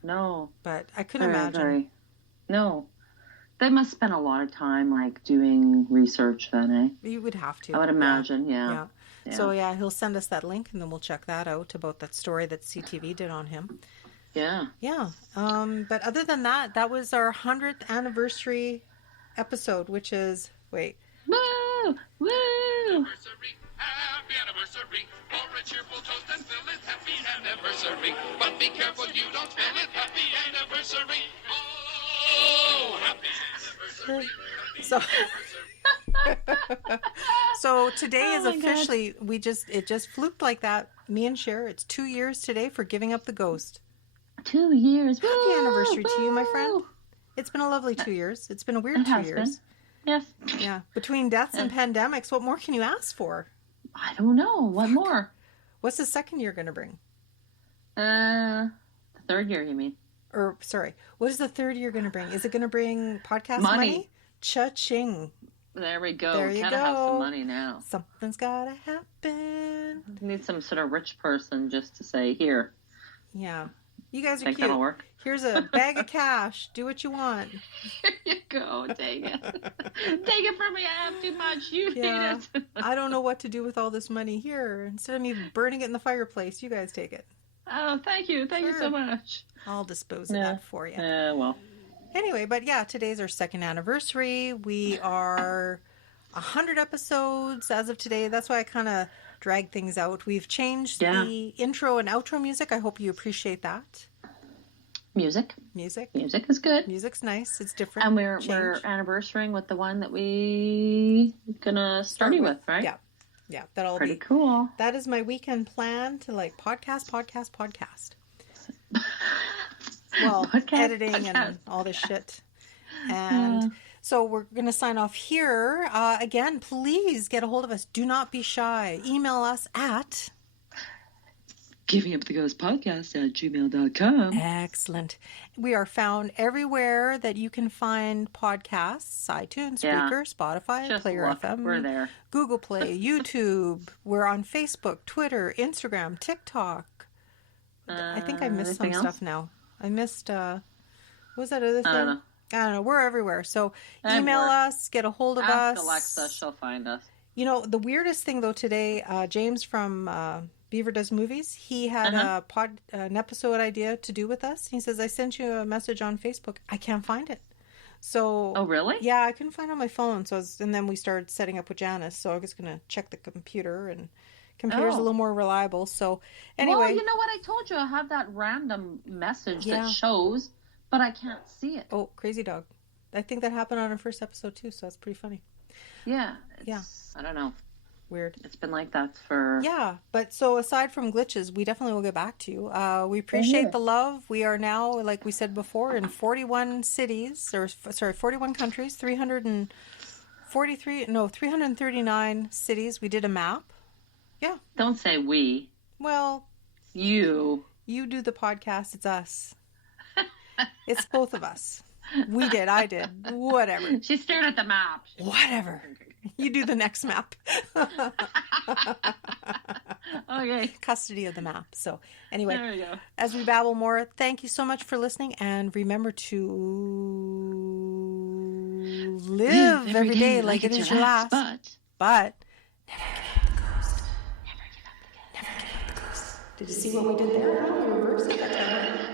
no. But I couldn't imagine. No. They must spend a lot of time, like, doing research then, eh? You would have to. I would imagine, yeah. So, he'll send us that link, and then we'll check that out about that story that CTV did on him. Yeah. Yeah. But other than that, that was our 100th anniversary episode, which is... Wait. Woo! Woo! Happy anniversary. anniversary. Pour a cheerful toast and fill it happy anniversary. But be careful you don't spill it happy anniversary. Oh, happy anniversary. So today is Oh my officially, it just fluked like that. Me and Cher, it's 2 years today for Giving Up the Ghost. 2 years. Happy Woo, anniversary to you, my friend. woo. It's been a lovely 2 years. It's been a weird It 2 has years. been. Yes. Yeah. Between deaths and pandemics, what more can you ask for? I don't know. What more? What's the second year going to bring? The third year, you mean? Or, sorry, what is the third year going to bring? Is it going to bring podcast Money. money? Cha-ching. There we go. There you Gotta have go. some money now. Something's got to happen. You need some sort of rich person just to say, here. Yeah. You guys are Think cute. that'll work? Here's a bag of cash. Do what you want. Here you go. Take it. Take it from me. I have too much. You Yeah. need it. I don't know what to do with all this money here. Instead of me burning it in the fireplace, you guys take it. Oh, thank you. Thank you so much. I'll dispose of Yeah. that for you. Well. Anyway, but yeah, today's our second anniversary. We are 100 episodes as of today. That's why I kind of drag things out. We've changed the intro and outro music. I hope you appreciate that. Music. Music is good. Music's nice. It's different. And we're anniversarying with the one that we gonna start with, right? Yeah. Yeah, that'll Pretty be cool. That is my weekend plan to podcast. Well, editing and all this shit. And so we're going to sign off here. Again, please get a hold of us. Do not be shy. Email us at Givinguptheghostpodcast@gmail.com. Excellent. We are found everywhere that you can find podcasts: iTunes, Spreaker, Spotify, Just Player look. FM, We're there. Google Play, YouTube. We're on Facebook, Twitter, Instagram, TikTok. I think I missed some stuff now. I missed, what was that other thing? I don't know. We're everywhere. So email us, get a hold of us. Ask Alexa, she'll find us. You know, the weirdest thing though today, James from Beaver Does Movies, he had an episode idea to do with us. He says, I sent you a message on Facebook. I can't find it. So, oh really? Yeah, I couldn't find it on my phone. So, and then we started setting up with Janice. So I was going to check the computer, and computer's a little more reliable. So anyway, well, you know what I told you? I have that random message that shows, but I can't see it. Oh, crazy dog! I think that happened on our first episode too. So that's pretty funny. Yeah. Yeah. I don't know. Weird. It's been like that for... Yeah, but so aside from glitches, we definitely will get back to you. We appreciate the love. We are now, like we said before, in 41 cities, 41 countries, 339 cities. We did a map. Yeah. Don't say we. Well, you do the podcast. It's us. It's both of us. We did. I did. Whatever. She stared at the map. Whatever. You do the next map. Okay. Custody of the map. So anyway, there we go. As we babble more, thank you so much for listening. And remember to live every day like it is your last. But never give up the ghost. Never give up the ghost. Did you see what we did there? We reversed it that time.